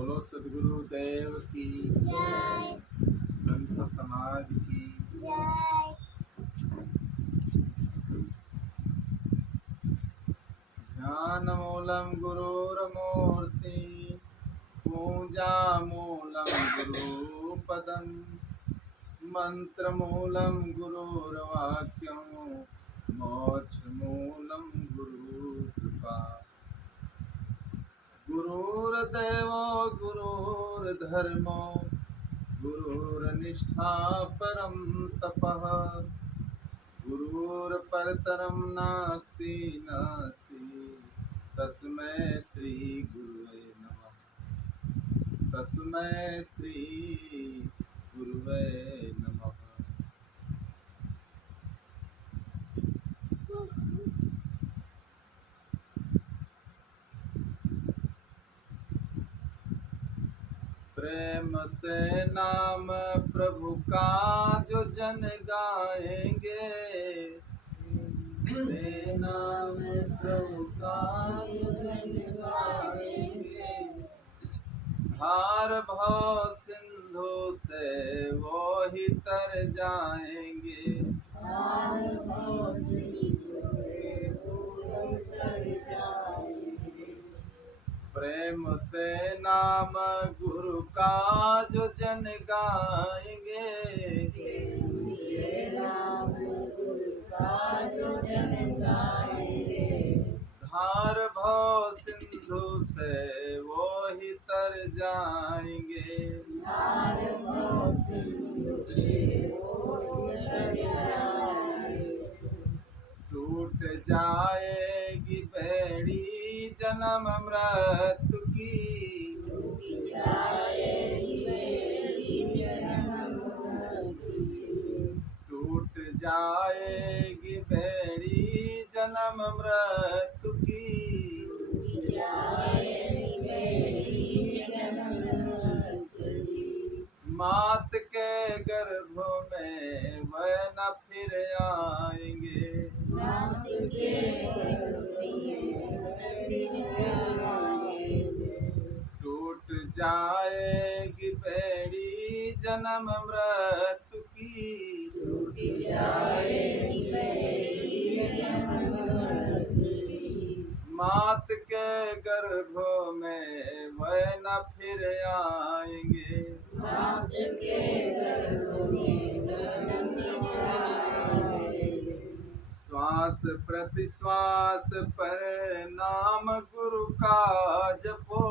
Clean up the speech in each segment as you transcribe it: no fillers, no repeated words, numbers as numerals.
बोलो सद्गुरु देव की जय। संत समाज की जय। ध्यान मूलम गुरुर्मूर्ति पूजा मूलम गुरुपदम मंत्र मूलम गुरुर्वाक्यम मोक्ष मूलम गुरु कृपा गुरुर्देवो गुरुर्धर्मो गुरुर्निष्ठा परम तपः गुरुर्परतरं नास्ति तस्मै श्री गुरुवे नमः। तस्मै श्री गुरुवे नमः। प्रेम से नाम प्रभु का जो जन गाएंगे, से नाम प्रभु का जो जन गाएंगे, भार भव सिंधु से वो ही तर जाएंगे। भार भव सिंधु से वो ही तर जाएंगे। प्रेम से नाम गुरु का जो जन गाएंगे, प्रेम से नाम गुरु का जो जन गाएंगे, धार भव सिंधु से वो ही तर जाएंगे। धार भव सिंधु से वो ही तर जाएंगे। टूट जाएगी बेड़ी जन्म मृत्यु की, टूट जाएगी बेड़ी जन्म मृत्यु की, टूट जाएगी बेड़ी जन्म मृत्यु की, टूट जाएगी बेड़ी जन्म मृत्यु की। मात के गर्भ में वह न फिर आएंगे, मात के गर्भ टूट जाएगी बेड़ी जन्म मृत्यु की, टूट जाएगी बेड़ी जन्म मृत्यु की। मात के गर्भ में वह न फिर आएंगे, मात के गर्भ में वह न फिर आएंगे। श्वास प्रति श्वास पर नाम गुरु का जपो,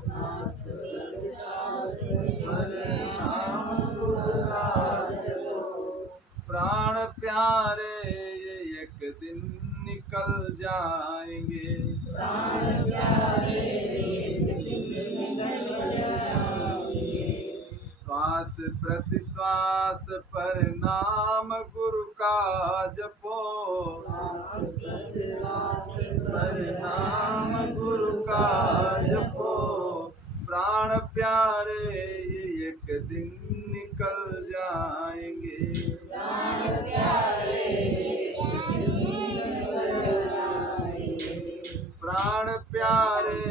श्वास प्रति श्वास पर नाम गुरु का जपो। प्राण प्यारे ये एक दिन निकल जाएंगे, प्राण प्यारे एक दिन निकल जाएंगे। श्वास प्रति श्वास पर नाम गुरु का जपो, श्वास प्रति श्वास पर नाम गुरु का जपो। प्राण प्यारे ये एक दिन निकल जाएंगे, प्राण प्यारे एक दिन निकल जाएंगे। प्राण प्यारे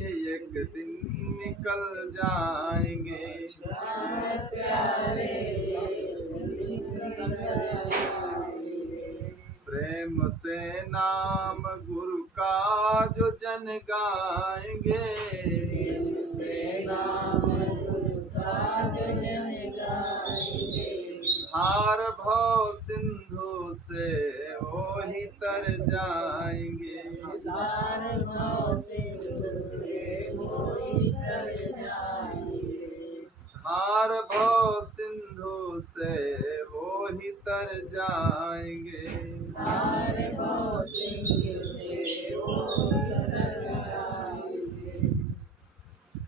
ये एक दिन निकल जाएंगे, प्राण प्यारे प्रेम से नाम गुरु का जो जन गाएंगे, प्रेम से नाम गुरु का जो जन गाएंगे, धार भव सिंधु से वो ही तर जाएंगे, धार भव सिंधु से वो ही तर जाएंगे। धार भव सिंधु से वो ही तर जाएंगे, धार भव सिंधु से वो ही तर जाएंगे।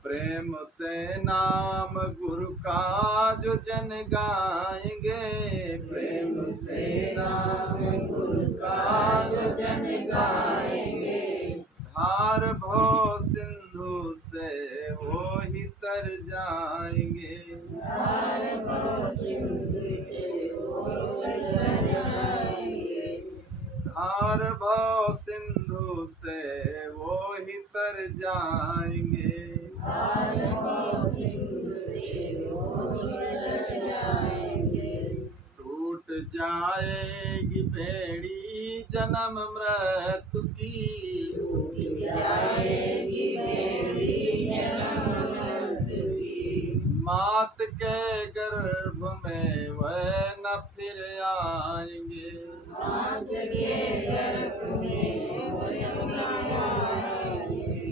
प्रेम से नाम गुरु का जो जन गाएंगे, प्रेम से नाम गुरु का जो जन गाएंगे, धार भव सिंधु से वो ही तर जाएंगे, धार भव सिंधु से वो ही तर जाएंगे। धार भव सिंधु से वो ही तर जाएंगे, धार जाएगी बेड़ी जन्म मृत्यु की, जाएगी बेड़ी जन्म मृत्यु की। मात के गर्भ में वह न फिर आएंगे, मात के गर्भ में वह न आएंगे।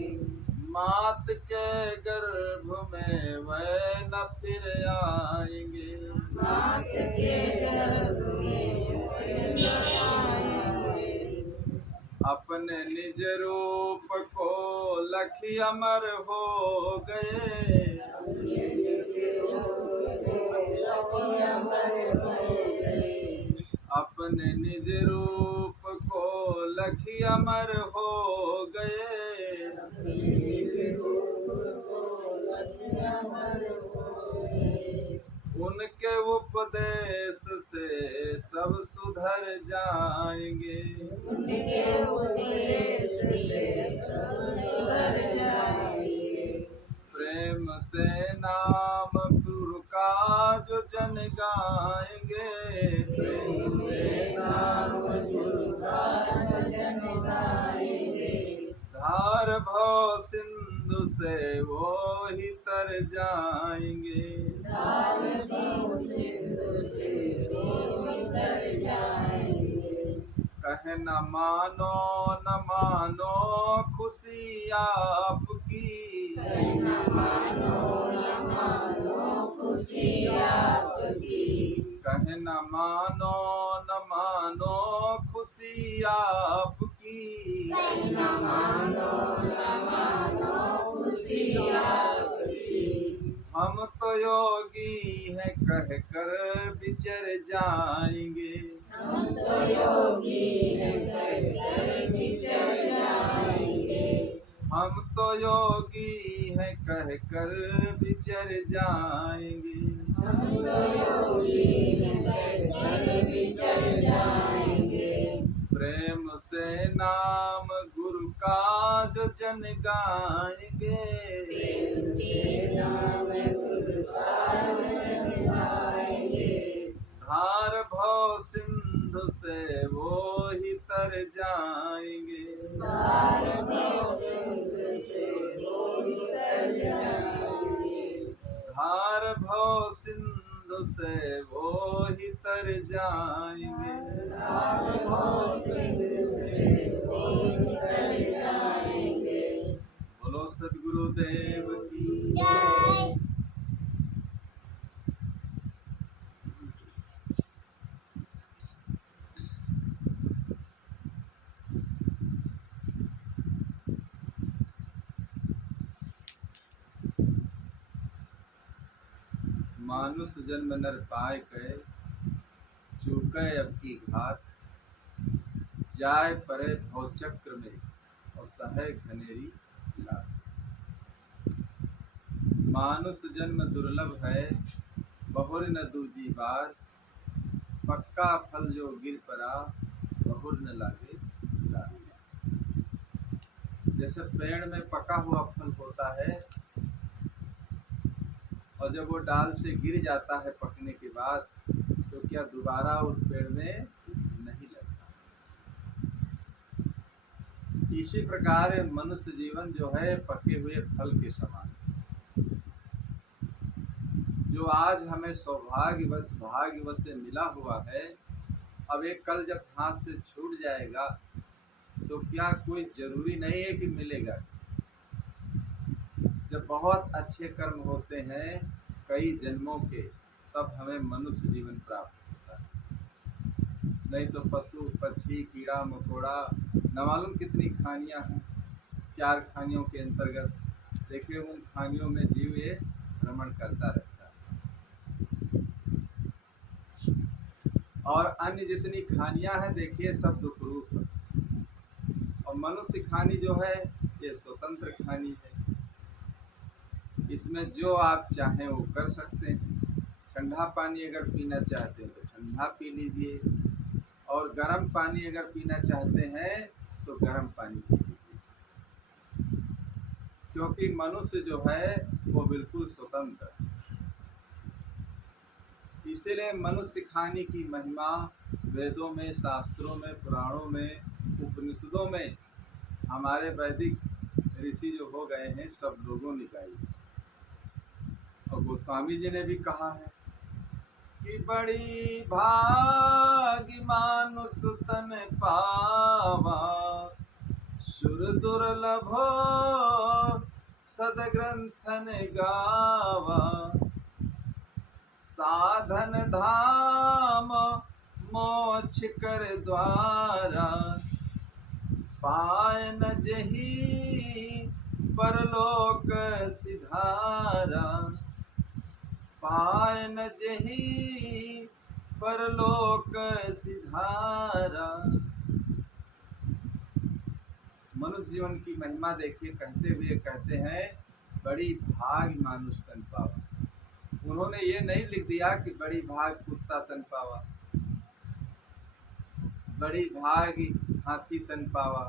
मात के गर्भ में वह न फिर आएंगे, मात के गर्भ में वह न आएंगे। अपने निज रूप को लखी अमर हो गए, अपने निज रूप को लखी अमर हो गए, उनके उपदेश से सब सुधर जाएंगे, उनके उपदेश से सब सुधर जाएंगे। प्रेम से नाम गुरु का जो जन गाएंगे, प्रेम से नाम गुरु का भजन गाएंगे। धार भव सिंधु से वो ही तर जाएंगे, धार भव सिंधु से वो ही तर जाएंगे। कहे न मानो खुशी आपकी, न मानो खुशी आपकी। कहे न मानो खुशी आपकी, न मानो खुशी आपकी। हम तो योगी हैं कह कर विचर जाएंगे, हम तो योगी हैं कहकर विचर जाएंगे। हम तो योगी हैं कह कर विचर जाएंगे, हम तो योगी हैं कहकर विचर जाएंगे। प्रेम से नाम गुरु का जो जन गाएंगे, प्रेम से नाम गुरु का भजन गाएंगे। धार भव सिंधु से वो ही तर जाएंगे, धार भव सिंधु से वो ही तर जाएंगे। धार भव सिंधु से वो ही तर जाएंगे। धार भव सिंधु से वो ही तर जाएंगे। बोलो सद्गुरुदेव की जय। मानुष जन्म नर पाए के, चूके अब की घात, जाय परे भव चक्र में और सहे घनेरी लात। मानुष जन्म दुर्लभ है बहुर न दूजी बार, पक्का फल जो गिर पड़ा बहुर न लागे लार। जैसे पेड़ में पका हुआ फल होता है और जब वो डाल से गिर जाता है पकने के बाद, तो क्या दोबारा उस पेड़ में नहीं लगता। इसी प्रकार मनुष्य जीवन जो है पके हुए फल के समान, जो आज हमें सौभाग्यवश भाग्यवश से मिला हुआ है, अब एक कल जब हाथ से छूट जाएगा तो क्या कोई जरूरी नहीं है कि मिलेगा। जब बहुत अच्छे कर्म होते हैं कई जन्मों के, तब हमें मनुष्य जीवन प्राप्त होता है। नहीं तो पशु पक्षी कीड़ा मकोड़ा न मालूम कितनी खानियां हैं, 4 खानियों के अंतर्गत देखिए उन खानियों में जीव ये भ्रमण करता रहता है। और अन्य जितनी खानियां हैं देखिए सब दुख रूप है। और मनुष्य खानी जो है ये स्वतंत्र खानी है, इसमें जो आप चाहें वो कर सकते हैं। ठंडा पानी अगर पीना चाहते हैं तो ठंडा पी लीजिए, और गर्म पानी अगर पीना चाहते हैं तो गर्म पानी पी लीजिए, क्योंकि मनुष्य जो है वो बिल्कुल स्वतंत्र है। इसीलिए मनुष्य खाने की महिमा वेदों में, शास्त्रों में, पुराणों में, उपनिषदों में हमारे वैदिक ऋषि जो हो गए हैं सब लोगों ने गाई। और गोस्वामी जी ने भी कहा है कि बड़ी भाग्य मानुष तन पावा, सुर दुर्लभो सदग्रंथन गावा, साधन धाम मोक्ष कर द्वारा, पाय न जही परलोक सिधारा, पाय न जही परलोक सिधारा। मनुष्य जीवन की महिमा देखिए, कहते हुए कहते हैं बड़ी भाग मानुष तन पावा। उन्होंने ये नहीं लिख दिया कि बड़ी भाग कुत्ता तन पावा, बड़ी भाग हाथी तन पावा,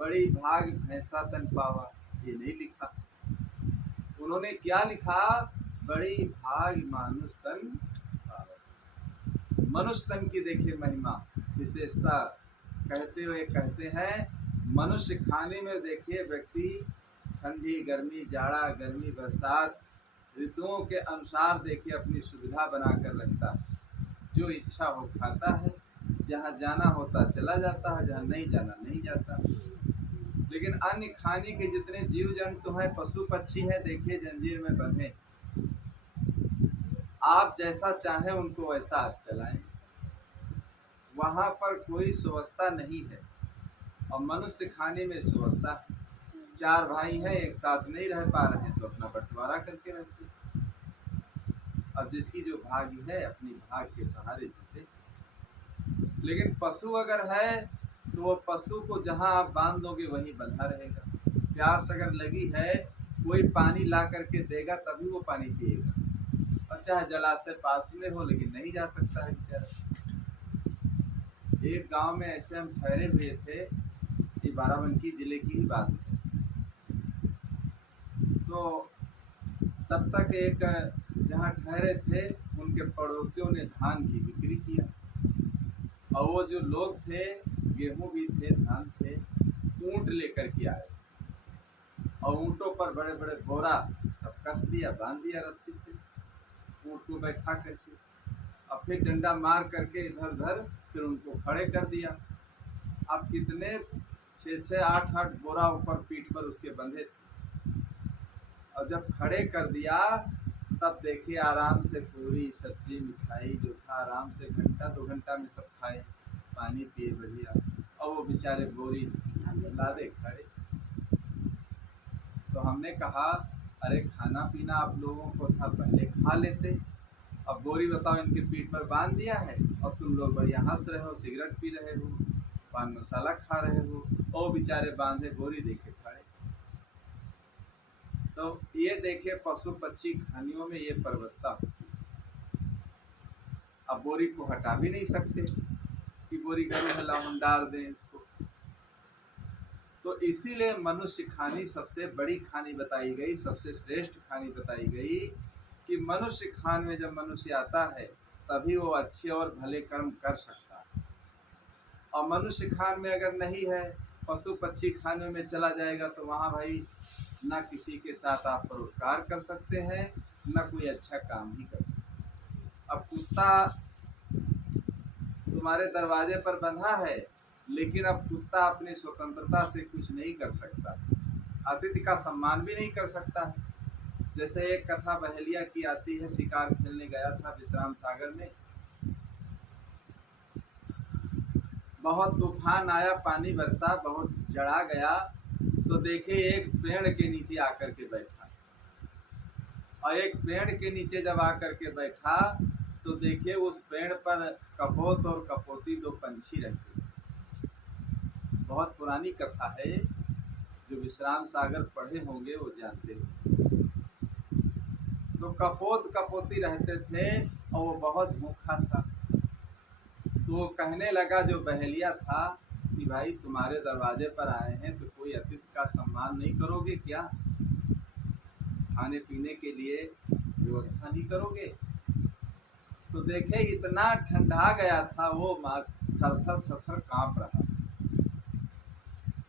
बड़ी भाग भैंसा तन पावा, ये नहीं लिखा। उन्होंने क्या लिखा? बड़ी भाग मानुष तन पावा। मनुष्य तन की देखिए महिमा, विशेषता कहते हुए कहते हैं मनुष्य खाने में देखिए व्यक्ति ठंडी गर्मी, जाड़ा गर्मी, बरसात ऋतुओं के अनुसार देखिए अपनी सुविधा बनाकर रखता है। जो इच्छा हो खाता है, जहाँ जाना होता चला जाता है, जहाँ नहीं जाना नहीं जाता। लेकिन अन्य खाने के जितने जीव जंतु हैं, पशु पक्षी हैं, देखिए जंजीर में बंधे। आप जैसा चाहें उनको वैसा आप चलाएं, वहाँ पर कोई सुव्यवस्था नहीं है। और मनुष्य खाने में सुव्यवस्था है। चार भाई हैं, एक साथ नहीं रह पा रहे हैं तो अपना बंटवारा करके रहते हैं। अब जिसकी जो भाग्य है अपनी भाग के सहारे जीते। लेकिन पशु अगर है तो वो पशु को जहाँ आप बांध दोगे वहीं बंधा रहेगा। प्यास अगर लगी है, कोई पानी ला करके देगा तभी वो पानी पिएगा, और चाहे जलाशय पास में हो लेकिन नहीं जा सकता है बेचारा। एक गांव में ऐसे हम ठहरे हुए थे, ये बाराबंकी जिले की ही बात है। तो तब तक एक जहाँ ठहरे थे उनके पड़ोसियों ने धान की बिक्री किया, और वो जो लोग थे गेहूं भी थे, धान थे, ऊँट लेकर के आए और ऊँटों पर बड़े बड़े बोरा सब कस दिया, बांध दिया रस्सी से ऊँट को बैठा करके, और फिर डंडा मार करके इधर उधर फिर उनको खड़े कर दिया। अब कितने 6-6, 8-8 बोरा ऊपर पीठ पर उसके बंधे थे। और जब खड़े कर दिया तब देखिए आराम से पूरी सब्जी मिठाई जो था आराम से घंटा 2 घंटा में सब खाए, पानी पिए बढ़िया, और वो बेचारे बोरी लादे खड़े। तो हमने कहा अरे खाना पीना आप लोगों को था, पहले खा लेते। अब बोरी बताओ इनके पीठ पर बांध दिया है और तुम लोग बढ़िया हंस रहे हो, सिगरेट पी रहे हो, पान मसाला खा रहे हो, और बेचारे बांधे बोरी देखे खड़े। तो ये देखे पशु पक्षी खानियों में ये परवस्था होती है। अब बोरी को हटा भी नहीं सकते कि बोरी गले में लाऊं डाल दें इसको। तो इसीलिए मनुष्य खानी सबसे बड़ी खानी बताई गई, सबसे श्रेष्ठ खानी बताई गई कि मनुष्य खान में जब मनुष्य आता है तभी वो अच्छे और भले कर्म कर सकता है। और मनुष्य खान में अगर नहीं है, पशु पक्षी खाने में चला जाएगा तो वहाँ भाई ना किसी के साथ आप परोपकार कर सकते हैं, ना कोई अच्छा काम ही कर सकते। अब कुत्ता तुम्हारे दरवाजे पर बंधा है, लेकिन अब कुत्ता अपनी स्वतंत्रता से कुछ नहीं कर सकता, अतिथि का सम्मान भी नहीं कर सकता है। जैसे एक कथा बहेलिया की आती है, शिकार खेलने गया था विश्राम सागर में, बहुत तूफान आया, पानी बरसा, बहुत जड़ा गया, तो देखे एक पेड़ के नीचे आकर के बैठा। और एक पेड़ के नीचे जब आकर के बैठा तो देखे उस पेड़ पर कपोत और कपोती 2 पंछी रहते। बहुत पुरानी कथा है, जो विश्राम सागर पढ़े होंगे वो जानते हैं। तो कपोत कपोती रहते थे और वो बहुत भूखा था। तो वो कहने लगा जो बहेलिया था कि भाई तुम्हारे दरवाजे पर आए हैं तो कोई अतिथि का सम्मान नहीं करोगे क्या? खाने पीने के लिए व्यवस्था नहीं करोगे? तो देखे इतना ठंडा गया था वो, थर थर थर थर कांप रहा।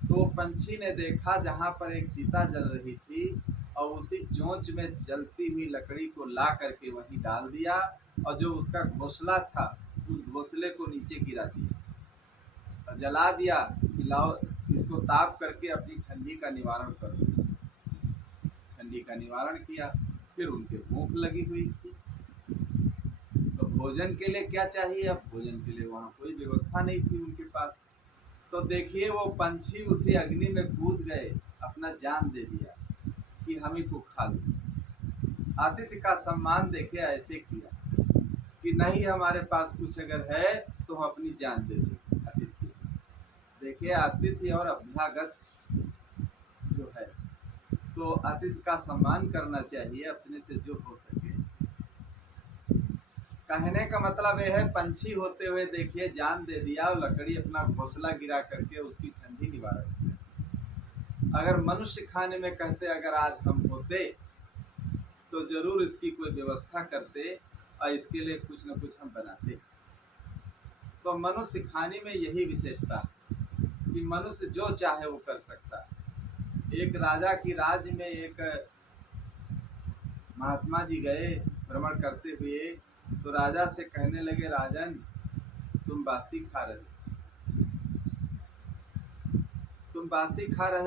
तो पंछी ने देखा जहां पर एक चिता जल रही थी और उसी चोंच में जलती हुई लकड़ी को ला करके वहीं डाल दिया, और जो उसका घोंसला था उस घोंसले को नीचे गिरा दिया और जला दिया कि लाओ इसको ताप करके अपनी ठंडी का निवारण कर दो। ठंडी का निवारण किया। फिर उनके भूख लगी हुई थी, तो भोजन के लिए क्या चाहिए, अब भोजन के लिए वहाँ कोई व्यवस्था नहीं थी उनके पास। तो देखिए वो पंछी उसी अग्नि में कूद गए, अपना जान दे दिया कि हम ही को खा लो। आतिथ्य का सम्मान देखिए ऐसे किया कि नहीं हमारे पास कुछ अगर है तो हम अपनी जान दे दें आतिथ्य। देखिए आतिथ्य और अभ्यागत जो है, तो आतिथ्य का सम्मान करना चाहिए अपने से जो हो सके। कहने का मतलब यह है पंछी होते हुए देखिए जान दे दिया और लकड़ी अपना घोंसला गिरा करके उसकी ठंडी निवारण किया। अगर मनुष्य खाने में कहते अगर आज हम होते तो जरूर इसकी कोई व्यवस्था करते और इसके लिए कुछ न कुछ हम बनाते। तो मनुष्य खाने में यही विशेषता कि मनुष्य जो चाहे वो कर सकता है। एक राजा की राज्य में एक महात्मा जी गए भ्रमण करते हुए, तो राजा से कहने लगे राजन तुम बासी खा रहे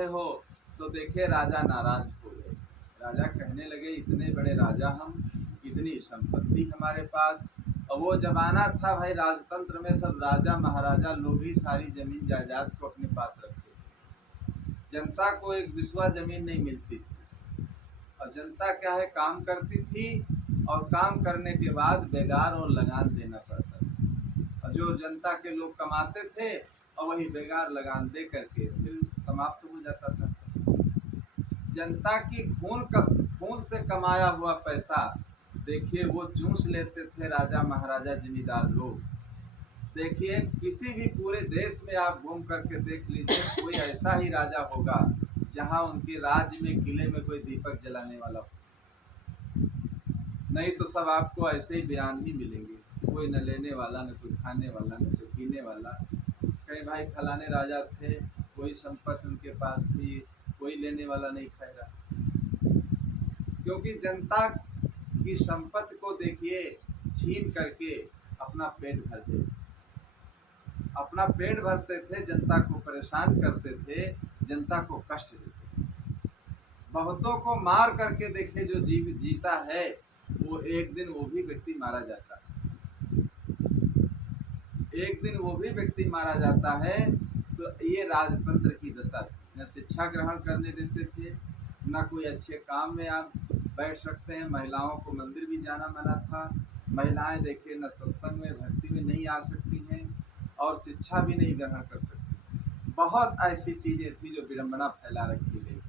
हो। तो देखे राजा नाराज हो गए। राजा कहने लगे इतने बड़े राजा हम, इतनी संपत्ति हमारे पास, और वो जमाना था भाई राजतंत्र में सब राजा महाराजा लोग ही सारी जमीन जायदाद को अपने पास रखते। जनता को एक बिस्वा जमीन नहीं मिलती थी, और जनता क्या है काम करती थी और काम करने के बाद बेगार और लगान देना पड़ता था। और जो जनता के लोग कमाते थे और वही बेगार लगान दे करके फिर समाप्त हो जाता था। जनता की खून से कमाया हुआ पैसा देखिए वो चूस लेते थे राजा महाराजा जमींदार लोग। देखिए किसी भी पूरे देश में आप घूम करके देख लीजिए, कोई ऐसा ही राजा होगा जहां उनके राज्य में किले में कोई दीपक जलाने वाला हो। नहीं तो सब आपको ऐसे ही वीरान ही मिलेंगे, कोई न लेने वाला, न कोई खाने वाला, न कोई पीने वाला। कई भाई फलाने राजा थे, कोई संपत्ति उनके पास थी, कोई लेने वाला नहीं ठहरा। क्योंकि जनता की संपत्ति को देखिए छीन करके अपना पेट भरते, अपना पेट भरते थे, जनता को परेशान करते थे, जनता को कष्ट देते। बहुतों को मार करके देखिए जो जीता है वो एक दिन वो भी व्यक्ति मारा जाता है, एक दिन वो भी व्यक्ति मारा जाता है। तो ये राजतंत्र की दशा थी। न शिक्षा ग्रहण करने देते थे, न कोई अच्छे काम में आप बैठ सकते हैं। महिलाओं को मंदिर भी जाना मना था। महिलाएं देखिए न सत्संग में भक्ति में नहीं आ सकती हैं और शिक्षा भी नहीं ग्रहण कर सकती। बहुत ऐसी चीजें थी जो विडंबना फैला रखी गई।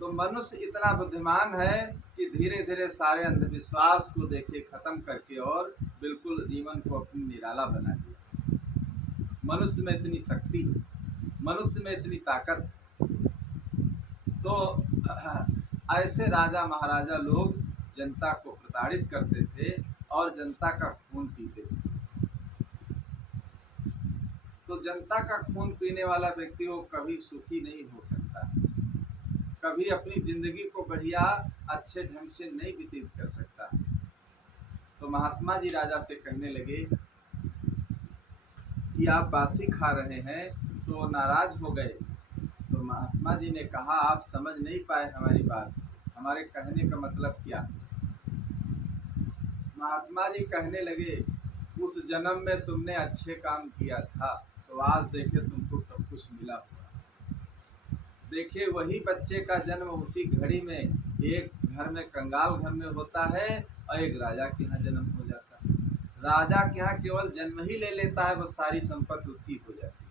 तो मनुष्य इतना बुद्धिमान है कि धीरे धीरे सारे अंधविश्वास को देखिए खत्म करके और बिल्कुल जीवन को अपनी निराला बना दिया। मनुष्य में इतनी शक्ति, मनुष्य में इतनी ताकत। तो ऐसे राजा महाराजा लोग जनता को प्रताड़ित करते थे और जनता का खून पीते थे। तो जनता का खून पीने वाला व्यक्ति वो कभी सुखी नहीं हो सकता, कभी अपनी जिंदगी को बढ़िया अच्छे ढंग से नहीं व्यतीत कर सकता। तो महात्मा जी राजा से कहने लगे कि आप बासी खा रहे हैं, तो नाराज हो गए। तो महात्मा जी ने कहा आप समझ नहीं पाए हमारी बात, हमारे कहने का मतलब क्या। महात्मा जी कहने लगे उस जन्म में तुमने अच्छे काम किया था तो आज देखे तुमको सब कुछ मिला हुआ। देखिए वही बच्चे का जन्म उसी घड़ी में एक घर में कंगाल घर में होता है और एक राजा के यहाँ जन्म हो जाता है। राजा के यहाँ केवल जन्म ही ले लेता है, वो सारी संपत्ति उसकी हो जाती है।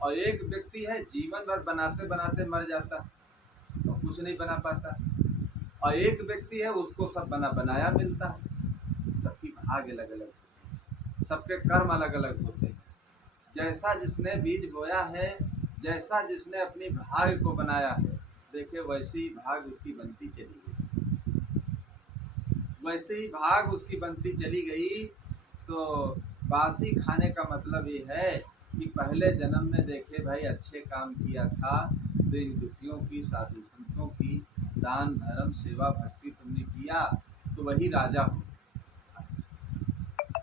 और एक व्यक्ति है जीवन भर बनाते बनाते मर जाता है तो कुछ नहीं बना पाता। और एक व्यक्ति है उसको सब बनाया मिलता है। सबकी भाग्य अलग अलग होते हैं, सबके कर्म अलग अलग होते हैं। जैसा जिसने बीज बोया है, जैसा जिसने अपनी भाग्य को बनाया है, देखे वैसे ही भाग उसकी बनती चली गई। वैसे ही भाग उसकी बनती चली गई। तो बासी खाने का मतलब ये है कि पहले जन्म में देखे भाई अच्छे काम किया था, तो इन दुखियों की, साधु संतों की दान धर्म सेवा भक्ति तुमने किया, तो वही राजा हो,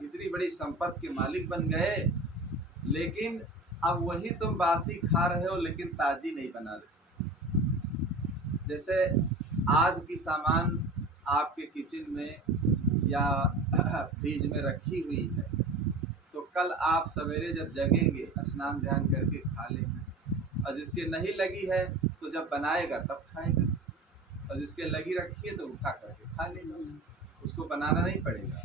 इतनी बड़ी संपत्ति के मालिक बन गए। लेकिन अब वही तुम बासी खा रहे हो, लेकिन ताजी नहीं बना रहे। जैसे आज की सामान आपके किचन में या फ्रिज में रखी हुई है, तो कल आप सवेरे जब जगेंगे स्नान ध्यान करके खा लेंगे, और जिसके नहीं लगी है तो जब बनाएगा तब खाएगा, और जिसके लगी रखी है तो उठा करके खा लेगा, उसको बनाना नहीं पड़ेगा।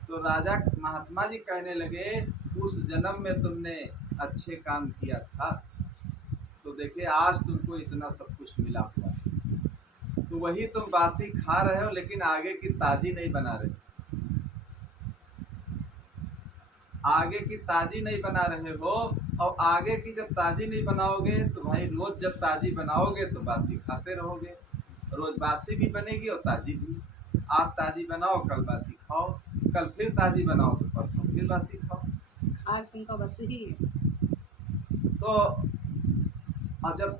तो राजा महात्मा जी कहने लगे उस जन्म में तुमने अच्छे काम किया था, तो देखिए आज तुमको इतना सब कुछ मिला हुआ है, तो वही तुम बासी खा रहे हो, लेकिन आगे की ताजी नहीं बना रहे, आगे की ताजी नहीं बना रहे हो। और आगे की जब ताजी नहीं बनाओगे तो भाई रोज जब ताजी बनाओगे तो बासी खाते रहोगे, रोज बासी भी बनेगी और ताजी भी। आज ताजी बनाओ कल बासी खाओ, कल फिर ताजी बनाओ तो परसों फिर बासी खाओ। आज तुमका बस ही है। तो और जब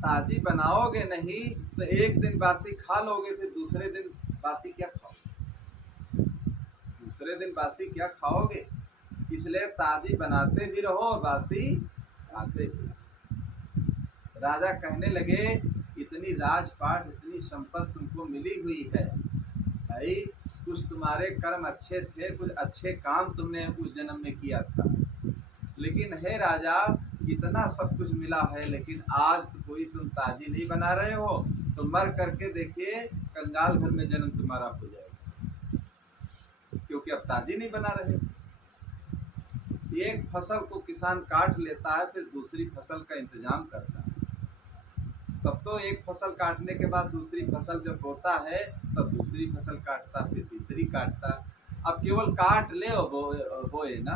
ताजी बनाओगे नहीं तो एक दिन बासी खा लोगे, फिर दूसरे दिन बासी क्या खाओगे, दूसरे दिन बासी क्या खाओगे। इसलिए ताजी बनाते भी रहो और बासी खाते भी रहो। राजा कहने लगे इतनी राजपाट इतनी संपत्ति तुमको मिली हुई है भाई, कुछ तुम्हारे कर्म अच्छे थे, कुछ अच्छे काम तुमने उस जन्म में किया था, लेकिन हे राजा इतना सब कुछ मिला है, लेकिन आज तो कोई तुम ताजी नहीं बना रहे हो, तो मर करके देखिए कंगाल घर में जन्म तुम्हारा हो जाएगा, क्योंकि अब ताजी नहीं बना रहे। एक फसल को किसान काट लेता है, फिर दूसरी फसल का इंतजाम करता है, तब तो एक फसल काटने के बाद दूसरी फसल जब बोता है तब दूसरी फसल काटता, फिर तीसरी काटता। अब केवल काट ले और बोए ना,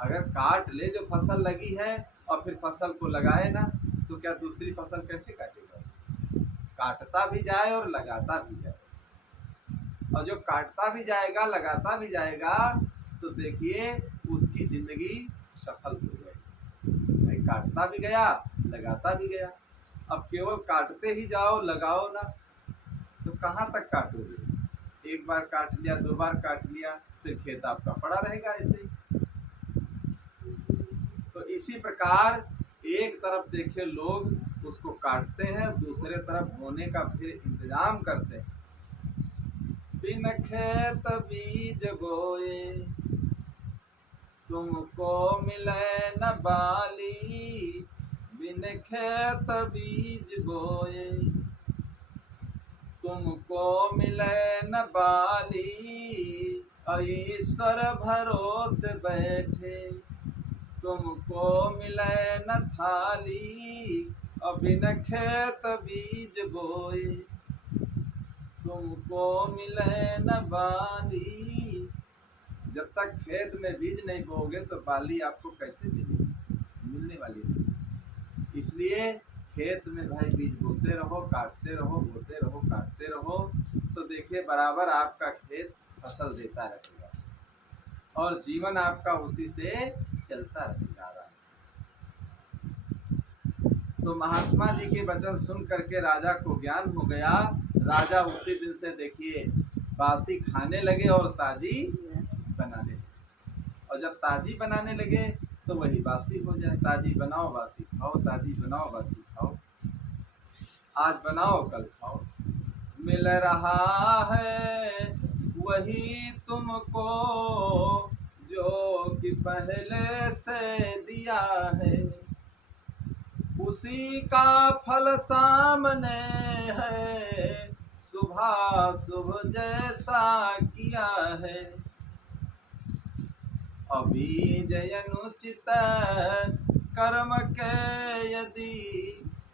अगर काट ले जो फसल लगी है और फिर फसल को लगाए ना, तो क्या दूसरी फसल कैसे काटेगा। काटता भी जाए और लगाता भी जाए, और जो काटता भी जाएगा लगाता भी जाएगा तो देखिए उसकी जिंदगी सफल हो जाएगी। भाई काटता भी गया लगाता भी गया। अब केवल काटते ही जाओ लगाओ ना, तो कहाँ तक काटोगे। एक बार काट लिया, दो बार काट लिया, फिर खेत आपका पड़ा रहेगा ऐसे ही। तो इसी प्रकार एक तरफ देखे लोग उसको काटते हैं, दूसरे तरफ बोने का फिर इंतजाम करते हैं। बिन खेत बीज बोए तुमको मिले न बाली, बिन खेत बीज बोए तुमको मिले न बाली, ईश्वर भरोसे बैठे तुमको मिले न थाली, बिन खेत बीज बोए तुमको मिले न बाली। जब तक खेत में बीज नहीं बोओगे तो बाली आपको कैसे मिलेगी, मिलने वाली नहीं। इसलिए खेत में भाई बीज बोते रहो, काटते रहो, बोते रहो, काटते रहो, तो देखिए बराबर आपका खेत फसल देता रहेगा और जीवन आपका उसी से चलता रहेगा। तो महात्मा जी के वचन सुन करके राजा को ज्ञान हो गया। राजा उसी दिन से देखिए बासी खाने लगे और ताजी बनाने लगे, और जब ताजी बनाने लगे तो वही बासी हो जाए। ताजी बनाओ बासी खाओ, ताजी बनाओ बासी खाओ, आज बनाओ कल खाओ। मिल रहा है वही तुमको जो कि पहले से दिया है, उसी का फल सामने है, सुबह शुभ जैसा किया है। अभी जयनुचित कर्म के यदि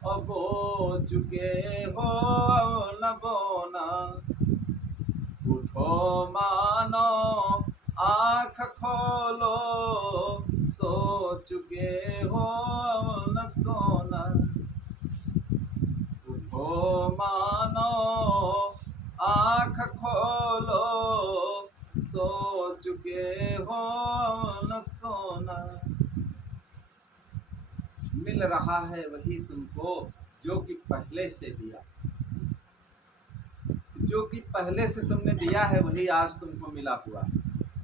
बो चुके हो न बोना, उठो मानो आँख खोलो, सो चुके हो न सो चुके हो न सोना। मिल रहा है वही तुमको जो कि पहले से दिया, जो कि पहले से तुमने दिया है वही आज तुमको मिला हुआ।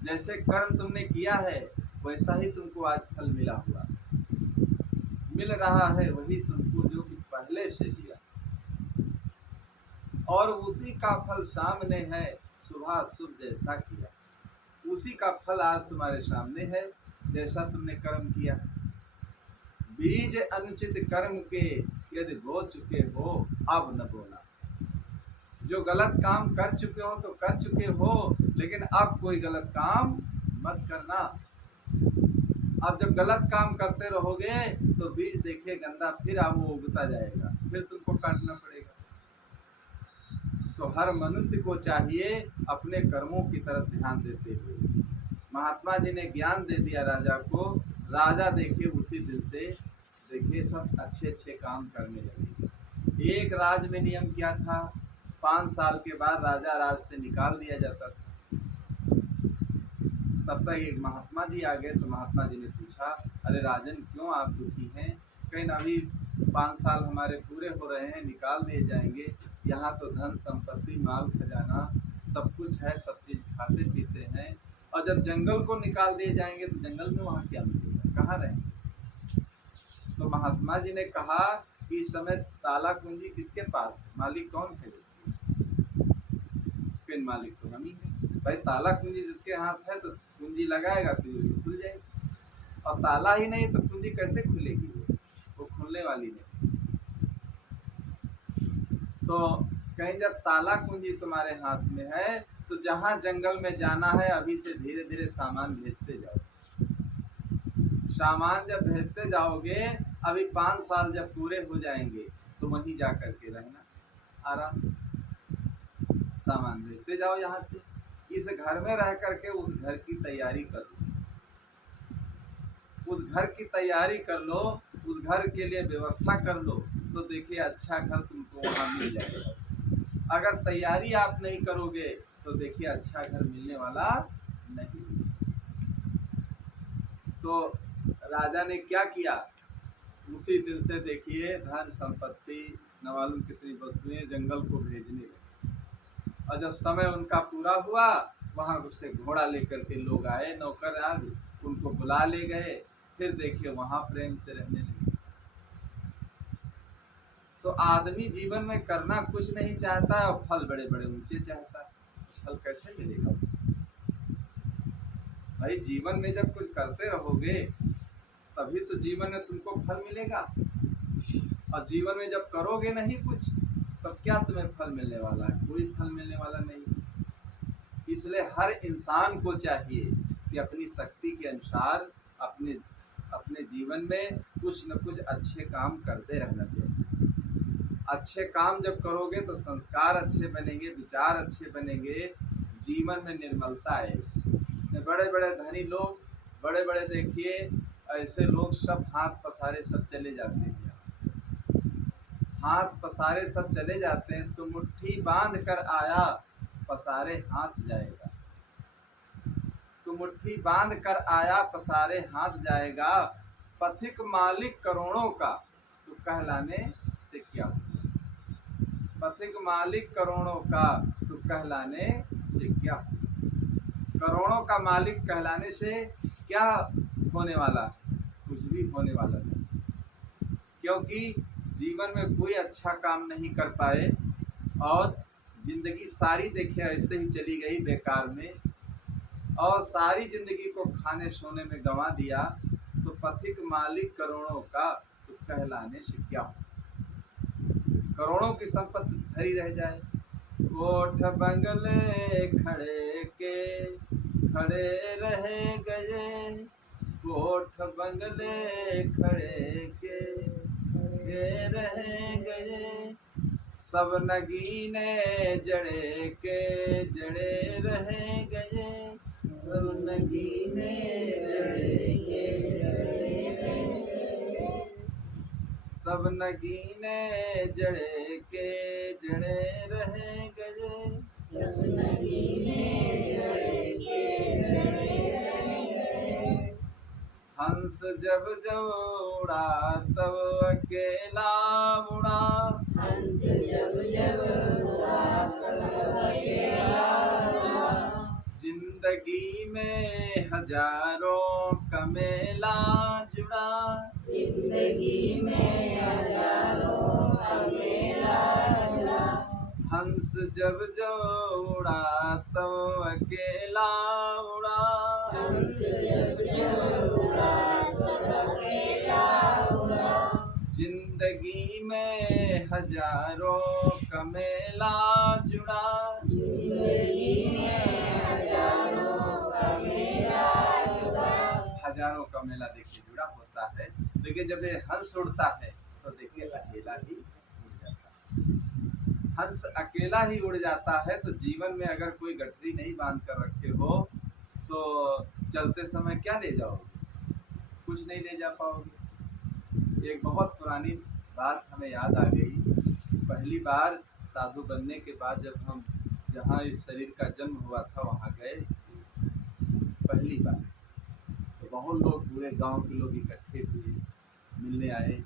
जैसे कर्म तुमने किया है वैसा ही तुमको आज फल मिला हुआ। मिल रहा है वही तुमको जो कि पहले से दिया, और उसी का फल सामने है, सुबह शुभ जैसा किया। उसी का फल आज तुम्हारे सामने है जैसा तुमने कर्म किया। बीज अनुचित कर्म के यदि बो चुके हो अब न बोना। जो गलत काम कर चुके हो तो कर चुके हो, लेकिन अब कोई गलत काम मत करना। अब जब गलत काम करते रहोगे तो बीज देखिए गंदा, फिर अब वो उगता जाएगा, फिर तुमको काटना पड़ेगा। तो हर मनुष्य को चाहिए अपने कर्मों की तरफ ध्यान देते हुए। महात्मा जी ने ज्ञान दे दिया राजा को। राजा देखिए उसी दिन से देखिए सब अच्छे अच्छे काम करने लगे। एक राज में नियम क्या था, 5 साल के बाद राजा राज से निकाल दिया जाता था। तब तक एक महात्मा जी आ गए, तो महात्मा जी ने पूछा, अरे राजन क्यों आप दुखी हैं? कहीं अभी 5 साल हमारे पूरे हो रहे हैं, निकाल दिए जाएंगे। यहाँ तो धन संपत्ति माल खजाना सब कुछ है, सब चीज़ खाते पीते हैं, और जब जंगल को निकाल दिए जाएंगे तो जंगल में वहाँ क्या मिलेगा, कहाँ रहेंगे? तो महात्मा जी ने कहा कि इस समय ताला कुंजी किसके पास है, मालिक कौन है? फिर मालिक तो हम ही है भाई। ताला कुंजी जिसके हाथ है तो कुंजी लगाएगा तो खुल जाएगी, और ताला ही नहीं तो कुंजी कैसे खुलेगी? वो खुलने वाली नहीं। तो कहीं जब ताला कुंजी तुम्हारे हाथ में है तो जहाँ जंगल में जाना है अभी से धीरे धीरे सामान भेजते जाओ। सामान जब भेजते जाओगे, अभी 5 साल जब पूरे हो जाएंगे तो वहीं जा कर के रहना आराम से। सामान भेजते जाओ यहाँ से। इस घर में रह करके उस घर की तैयारी कर लो, उस घर की तैयारी कर लो, उस घर के लिए व्यवस्था कर लो, तो देखिए अच्छा घर तुमको वहाँ मिल जाएगा। अगर तैयारी आप नहीं करोगे तो देखिए अच्छा घर मिलने वाला नहीं। तो राजा ने क्या किया, उसी दिन से देखिए धन संपत्ति न मालूम कितनी वस्तुएं जंगल को भेजने लगी। और जब समय उनका पूरा हुआ, वहाँ से घोड़ा लेकर के लोग आए, नौकर आदि उनको बुला ले गए। फिर देखिए वहाँ प्रेम से रहने लगे। तो आदमी जीवन में करना कुछ नहीं चाहता और फल बड़े बड़े ऊंचे चाहता है। फल कैसे मिलेगा उसको? भाई जीवन में जब कुछ करते रहोगे तभी तो जीवन में तुमको फल मिलेगा, और जीवन में जब करोगे नहीं कुछ तब क्या तुम्हें फल मिलने वाला है? कोई फल मिलने वाला नहीं। इसलिए हर इंसान को चाहिए कि अपनी शक्ति के अनुसार अपने जीवन में कुछ न कुछ अच्छे काम करते रहना चाहिए। अच्छे काम जब करोगे तो संस्कार अच्छे बनेंगे, विचार अच्छे बनेंगे, जीवन में निर्मलता आएगी। बड़े बड़े धनी लोग, बड़े बड़े देखिए ऐसे लोग सब हाथ पसारे सब चले जाते हैं। हाथ पसारे सब चले जाते हैं तो मुट्ठी बांध कर आया पसारे हाथ जाएगा। तो मुट्ठी बांध कर आया पसारे हाथ जाएगा। पथिक मालिक करोड़ों का तो कहलाने से क्या होगा? पथिक मालिक करोड़ों का तो कहलाने से क्या होगा? करोड़ों का मालिक कहलाने से क्या होने वाला? कुछ भी होने वाला नहीं, क्योंकि जीवन में कोई अच्छा काम नहीं कर पाए और जिंदगी सारी देखिए ऐसे ही चली गई बेकार में, और सारी जिंदगी को खाने सोने में गंवा दिया। तो पथिक मालिक करोड़ों का तो कहलाने से क्या हो? करोड़ों की संपत्ति धरी रह जाए। कोठ बंगले खड़े के खड़े रह गए, कोठ बंगले खड़े के रह गए, सब नगीने जड़े के जड़े रह गए, सब नगीने जड़े के जड़े रह गए, सब नगीने जड़े के जड़े रह गए, सब नगीने जड़े के हंस जब जब उड़ा तब अकेला उड़ा, हंस जब जब उड़ा तब अकेला उड़ा। जिंदगी में हजारों का मेला जुड़ा, जिंदगी में हजारों का मेला जुड़ा। हंस जब जब उड़ा तब अकेला उड़ा, हंस जब जब उड़ा तब अकेला उड़ा। जिंदगी में हजारों का मेला जुड़ा, जिंदगी में हजारों का मेला जुड़ा। हजारों का मेला देखिए जुड़ा होता है, लेकिन जब ये हंस उड़ता है तो देखिए अकेला ही उड़ जाता है। हंस अकेला ही उड़ जाता है, तो जीवन में अगर कोई गठरी नहीं बांध कर रखे हो तो चलते समय क्या ले जाओगे? कुछ नहीं ले जा पाओगे। एक बहुत पुरानी बात हमें याद आ गई। पहली बार साधु बनने के बाद जब हम जहाँ इस शरीर का जन्म हुआ था वहाँ गए पहली बार, तो बहुत लोग, पूरे गांव के लोग इकट्ठे हुए, मिलने आए।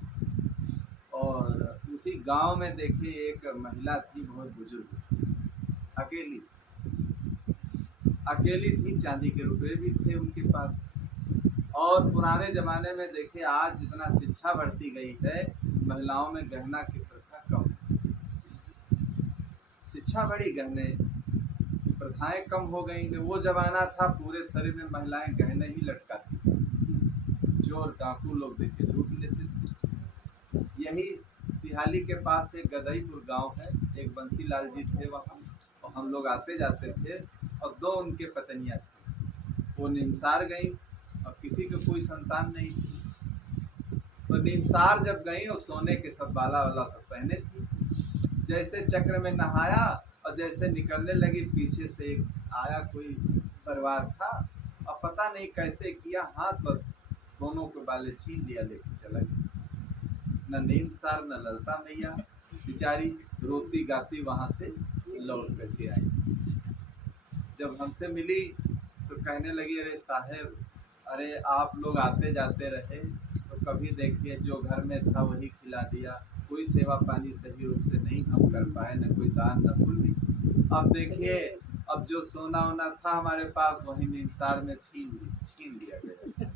और उसी गांव में देखिए एक महिला थी, बहुत बुजुर्ग, अकेली अकेली थी। चांदी के रुपए भी थे उनके पास। और पुराने ज़माने में देखिए, आज जितना शिक्षा बढ़ती गई है, महिलाओं में गहना की प्रथा कम है। शिक्षा बढ़ी, गहने की प्रथाएं कम हो गई हैं। वो ज़माना था पूरे शरीर में महिलाएं गहने ही लटकाती थी। चोर डाकू लोग देखिए लूट लेते थे। यही सिहाली के पास एक गदईपुर गांव है, एक बंसीलाल जी थे वहाँ, और हम लोग आते जाते थे। और दो उनके पत्नियाँ थी, वो निमसार गई और किसी को कोई संतान नहीं थी। तो निमसार जब गई और सोने के सब बाला वाला सब पहने थी, जैसे चक्र में नहाया और जैसे निकलने लगी, पीछे से एक आया, कोई परिवार था, और पता नहीं कैसे किया, हाथ पर दोनों के बाले छीन लिया, लेके चला गया। न निमसार न ललता मैया बेचारी रोती गाती वहाँ से लौट करके आई। जब हमसे मिली तो कहने लगी, अरे साहब, अरे आप लोग आते जाते रहे तो कभी देखिए जो घर में था वही खिला दिया, कोई सेवा पानी सही रूप से नहीं हम कर पाए, न कोई दान न पुण्य। अब देखिए, अब जो सोना वोना था हमारे पास वही निमसार में छीन लिया गया,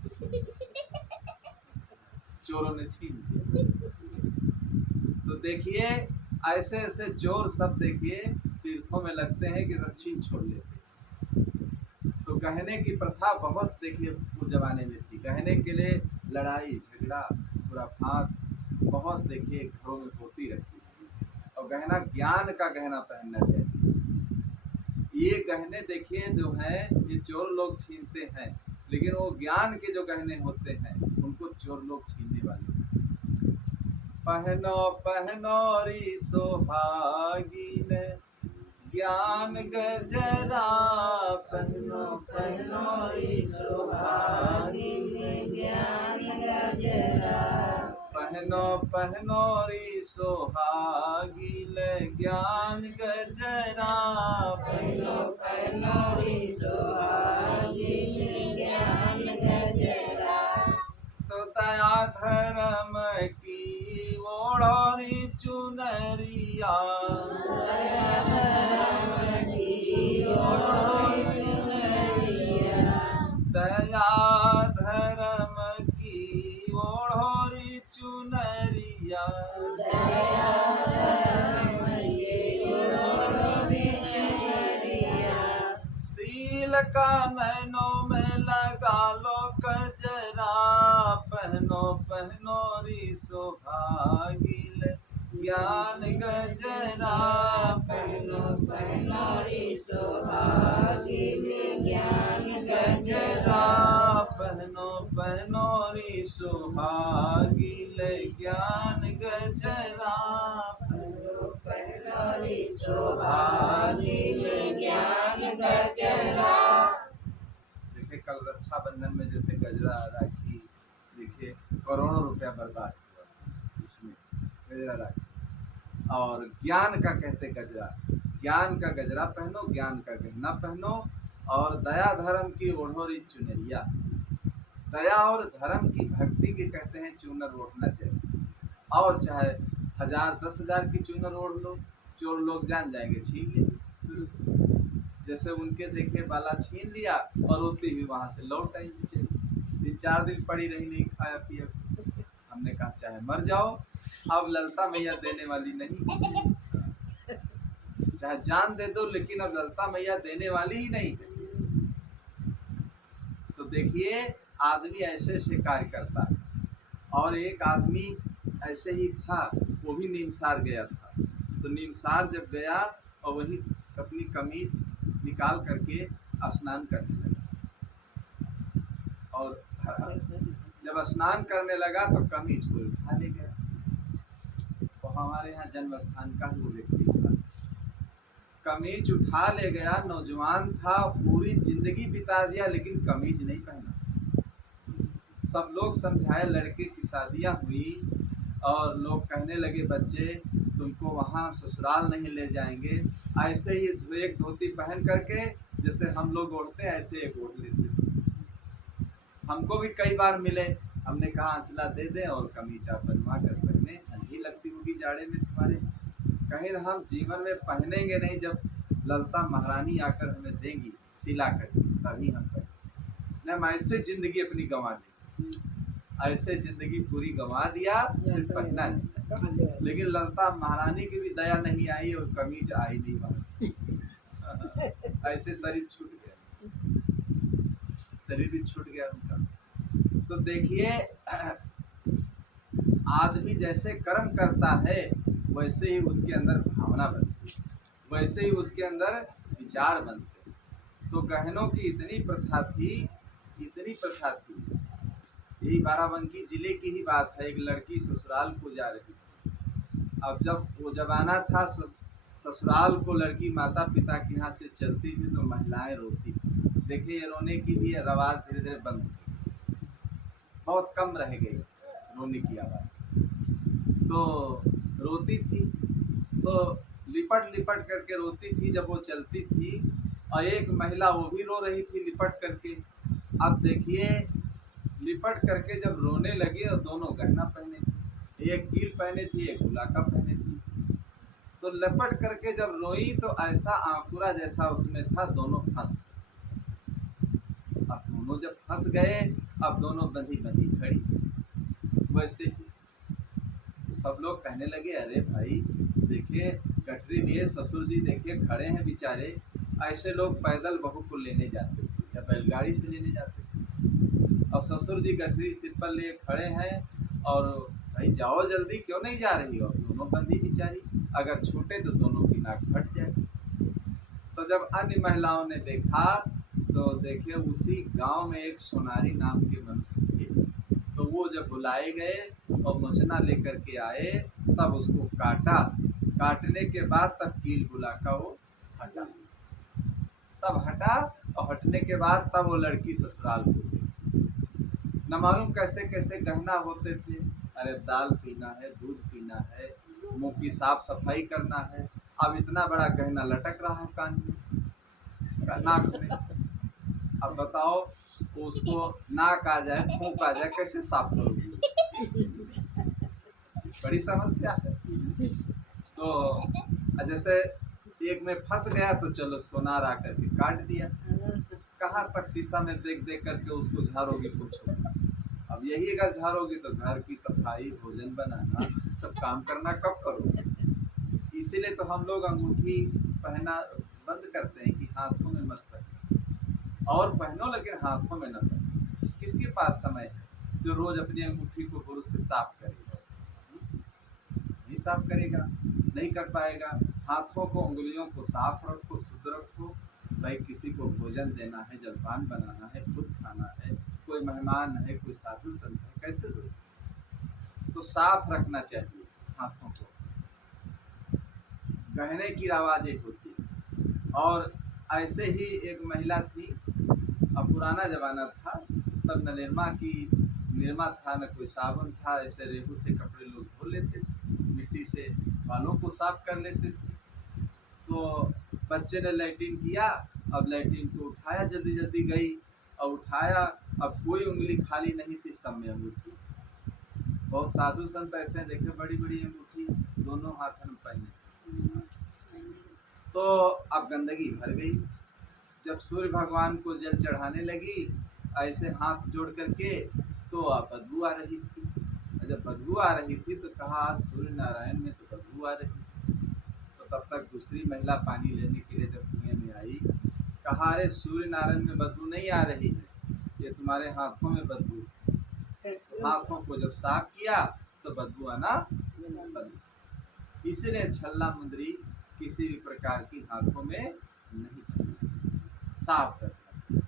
चोरों ने छीन लिया। तो देखिए ऐसे ऐसे चोर सब देखिए तीर्थों में लगते हैं कि सब छीन छोड़ लेते। तो गहने की प्रथा बहुत देखिए उस जमाने में थी। गहने के लिए लड़ाई झगड़ा खुराफात बहुत देखिए घरों में होती रहती थी। और गहना ज्ञान का गहना पहनना चाहिए। ये गहने देखिए जो हैं, ये चोर लोग छीनते हैं, लेकिन वो ज्ञान के जो गहने होते हैं उनको चोर लोग छीनने वाले। पहनो पहनो री सोहागीन ज्ञान गजरा, पहनो पहनो री सुहागिन ज्ञान गजरा। पहनो पहनो री सोहागीन ज्ञान गजरा, पहनो पहनो री सुहागिन ज्ञान गजरा। तो दया धर्म की ओढ़ोरी चुनरिया, दया धर्म की ओढ़ोरी चुनरिया। दया धर्म की ओढ़ोरी चुनरिया, दया धर्म की ओढ़ोरी चुनरिया। सील का नैनों में लगा लो कजरा, पहनो पहनो री सोहागिल ज्ञान गजरा, पहनो पहनो री सुहागिन ज्ञान गजरा। पहनो पहनो री सोहागिल ज्ञान गजरा, पहनो पहनो री सुहागिन ज्ञान गजरा। देखिए कल रक्षाबंधन में जैसे गजरा राखी, देखिए करोड़ों रुपया बर्बाद हुआ उसमें गजरा राखी। और ज्ञान का कहते गजरा, ज्ञान का गजरा पहनो, ज्ञान का गहना पहनो। और दया धर्म की ओढ़ोरी चुनरिया, दया और धर्म की भक्ति के कहते हैं चूनर ओढ़ना चाहिए। और चाहे 1000 10,000 की चूनर ओढ़ लो, चोर लोग जान जाएंगे, छीन लेंगे। जैसे उनके देखे बाला छीन लिया और रोती हुई वहां से लौट आई नीचे। 3 4 दिन पड़ी रही, नहीं खाया पिया। हमने कहा चाहे मर जाओ, अब ललता मैया देने वाली नहीं, चाहे जान दे दो, लेकिन अब ललता मैया देने वाली ही नहीं है। तो देखिए आदमी ऐसे ऐसे कार्य करता है। और एक आदमी ऐसे ही था, वो भी नीमसार गया था। तो नीमसार जब गया और वही अपनी कमीज निकाल करके स्नान करने लगा। और जब स्नान करने लगा तो कमीज को उठा ले गया। तो हमारे यहाँ जन्म स्थान का वो व्यक्ति था, कमीज उठा ले गया। नौजवान था, पूरी जिंदगी बिता दिया, लेकिन कमीज नहीं पहना। सब लोग समझाए, लड़के की शादियां हुई और लोग कहने लगे बच्चे तुमको वहाँ ससुराल नहीं ले जाएंगे, ऐसे ही एक धोती पहन करके जैसे हम लोग ओढ़ते हैं ऐसे एक ओढ़ लेते थे। हमको भी कई बार मिले, हमने कहा अंचला दे दें और कमीज आप बनवा कर पहने, ठंडी लगती होगी जाड़े में तुम्हारे। कहीं हम जीवन में पहनेंगे नहीं, जब ललता महारानी आकर हमें देंगी सिला कर तभी हम पहने। हम ऐसे जिंदगी अपनी गंवा दी, ऐसे जिंदगी पूरी गंवा दिया, फिर पहना नहीं। लेकिन ललता महारानी की भी दया नहीं आई और कमीज आई नहीं बाहर। ऐसे शरीर छूट गया, शरीर भी छूट गया उनका। तो देखिए आदमी जैसे कर्म करता है वैसे ही उसके अंदर भावना बनती है, वैसे ही उसके अंदर विचार बनते हैं। तो गहनों की इतनी प्रथा थी, इतनी प्रथा थी। यही बाराबंकी जिले की ही बात है, एक लड़की ससुराल को जा रही थी। अब जब वो जमाना था ससुराल को लड़की माता पिता के यहाँ से चलती थी तो महिलाएं रोती थी। देखिए ये रोने की भी आवाज़ धीरे धीरे बंद हो गई, बहुत कम रह गई रोने की आवाज़। तो रोती थी तो लिपट लिपट करके रोती थी जब वो चलती थी, और एक महिला वो भी रो रही थी लिपट करके। अब देखिए लिपट करके जब रोने लगी तो दोनों गहना पहने थी, एक कील पहने थी, एक गुलाका पहने थी। तो लपट करके जब रोई तो ऐसा आंकुरा जैसा उसमें था, दोनों फंस गए। अब दोनों जब फंस गए, अब दोनों बंधी बंधी खड़ी। वैसे ही तो सब लोग कहने लगे अरे भाई देखिए गठरी लिए ससुर जी देखिए खड़े हैं बेचारे, ऐसे लोग पैदल बहू को लेने जाते थे या बैलगाड़ी से लेने जाते थे, और ससुर जी गठरी सिप्पल लिए खड़े हैं और भाई जाओ जल्दी, क्यों नहीं जा रही हो। दोनों बंधी बेचारी, अगर छूटे तो दोनों की नाक फट जाए। तो जब अन्य महिलाओं ने देखा तो देखिए उसी गांव में एक सोनारी नाम के मनुष्य थे। तो वो जब बुलाए गए और मोचना लेकर के आए तब उसको काटा, काटने के बाद तब कील बुलाका वो हटा, तब हटा और हटने के बाद तब वो लड़की ससुराल को गई। न मालूम कैसे कैसे गहना होते थे, अरे दाल पीना है, दूध पीना है, मुंह की साफ सफाई करना है। अब इतना बड़ा गहना लटक रहा है कान में, नाक में। अब बताओ उसको नाक आ जाए, फूंक आ जाए, कैसे साफ करोगे, बड़ी समस्या है। तो जैसे एक में फंस गया तो चलो सोनार आकर के काट दिया, कहाँ तक शीशा में देख देख करके उसको झाड़ोगे कुछ। अब यही अगर झाड़ोगे तो घर की सफाई, भोजन बनाना, सब काम करना कब करोगे। इसीलिए तो हम लोग अंगूठी पहना बंद करते हैं कि हाथों में मत पहनो, और पहनो लेकिन हाथों में न पहनो। किसके पास समय है जो रोज अपनी अंगूठी को ब्रश से साफ करेगा, नहीं साफ करेगा, नहीं कर पाएगा। हाथों को, उंगलियों को साफ रखो, शुद्ध रखो। भाई किसी को भोजन देना है, जलपान बनाना है, खुद खाना है, कोई मेहमान है, कोई साधु संत है, कैसे दो, तो साफ रखना चाहिए हाथों को। गहने की आवाज़ें होती है। और ऐसे ही एक महिला थी, अब पुराना ज़माना था, तब न निरमा था, न कोई साबुन था, ऐसे रेहू से कपड़े लोग धो लेते थे, मिट्टी से बालों को साफ कर लेते थे। तो बच्चे ने लैट्रिन किया, अब लैट्रिन को उठाया, जल्दी जल्दी गई और उठाया अब कोई उंगली खाली नहीं थी, सब में अंगूठी। बहुत साधु संत ऐसे देखे, बड़ी बड़ी अंगूठी दोनों हाथ में पहने। तो अब गंदगी भर गई। जब सूर्य भगवान को जल चढ़ाने लगी ऐसे हाथ जोड़ करके, तो अब बदबू आ रही थी। और जब बदबू आ रही थी तो कहा आज सूर्य नारायण में तो बदबू आ रही थी। तो तब तक दूसरी महिला पानी लेने के लिए जब कुएं में आई, कहा अरे सूर्य नारायण में बदबू नहीं आ रही है, ये तुम्हारे हाथों में बदबू। हाथों को जब साफ किया तो बदबू आना बंद। इसलिए छल्ला मुंदरी किसी भी प्रकार की हाथों में नहीं, साफ करना।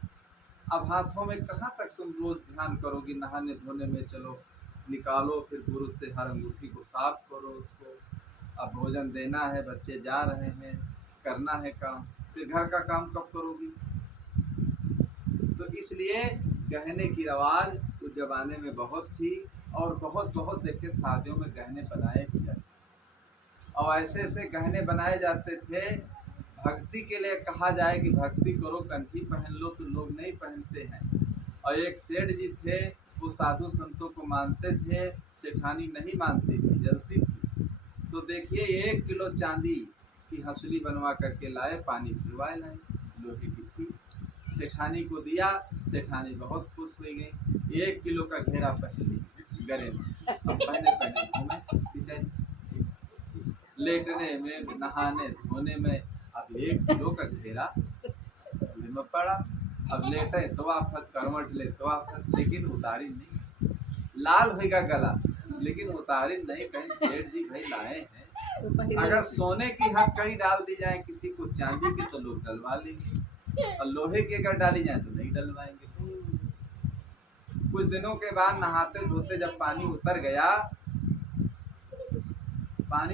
अब हाथों में कहाँ तक तुम रोज ध्यान करोगी, नहाने धोने में चलो, निकालो फिर पुरुष से हर अंगूठी को साफ करो उसको। अब भोजन देना है, बच्चे जा रहे हैं, करना है काम, फिर घर का काम कब करोगी। तो इसलिए गहने की रवाज उस जमाने में बहुत थी, और बहुत बहुत देखे शादियों में गहने बनाए भी जाते, और ऐसे ऐसे गहने बनाए जाते थे। भक्ति के लिए कहा जाए कि भक्ति करो, कंठी पहन लो, तो लोग नहीं पहनते हैं। और एक सेठ जी थे, वो साधु संतों को मानते थे, सेठानी नहीं मानती थी, जलती थी। तो देखिए 1 किलो चांदी की हंसुली बनवा करके लाए, पानी फिरवाए लाए, लोहे की थी। सेठानी को दिया, सेठानी बहुत खुश हो गई। 1 किलो का घेरा पहन ली गले में, अब पहने पहने घूमे बेचारी, लेटने में नहाने धोने में। अब 1 किलो का घेरा में पड़ा, अब लेटे तो आफत, करवट ले तो आफत, लेकिन उतारी नहीं। लाल होगा गला लेकिन उतारी नहीं। कहीं सेठ जी भाई लाए हैं, अगर सोने की हथकड़ी डाल दी जाए किसी को चांदी की तो लोग डलवा लेंगे, और लोहे की अगर डाली जाए तो नहीं डलवाएंगे। कुछ दिनों के बाद नहाते धोते जब पानी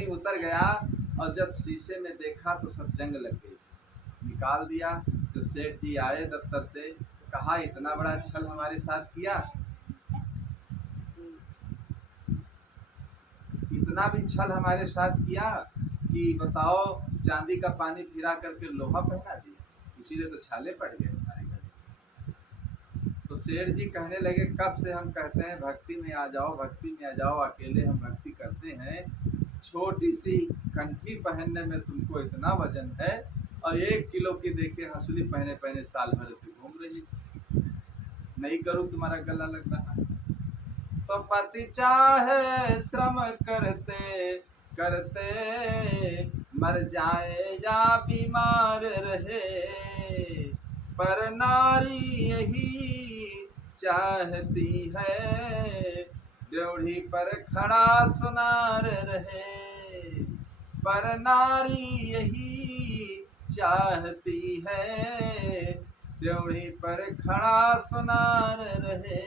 उतर गया और जब शीशे में देखा तो सब जंग लग गई, निकाल दिया। जब सेठ जी आए दफ्तर से, कहा इतना बड़ा छल हमारे साथ किया, इतना भी छल हमारे साथ किया कि बताओ चांदी का पानी फिरा करके लोहा पहना दिया, इसीलिए तो छाले पड़ गए हमारे घर। तो सेठ जी कहने लगे कब से हम कहते हैं भक्ति में आ जाओ, भक्ति में आ जाओ, अकेले हम भक्ति करते हैं, छोटी सी कंठी पहनने में तुमको इतना वजन है, और 1 किलो की देखे हंसुली पहने पहने साल भर से घूम रही, नहीं करूँ तुम्हारा गला लग रहा। तो पति चाहे श्रम करते करते मर जाए या बीमार रहे, पर नारी यही चाहती है ड्योढ़ी पर खड़ा सुनार रहे, पर नारी यही चाहती है ड्योढ़ी पर खड़ा सुनार रहे।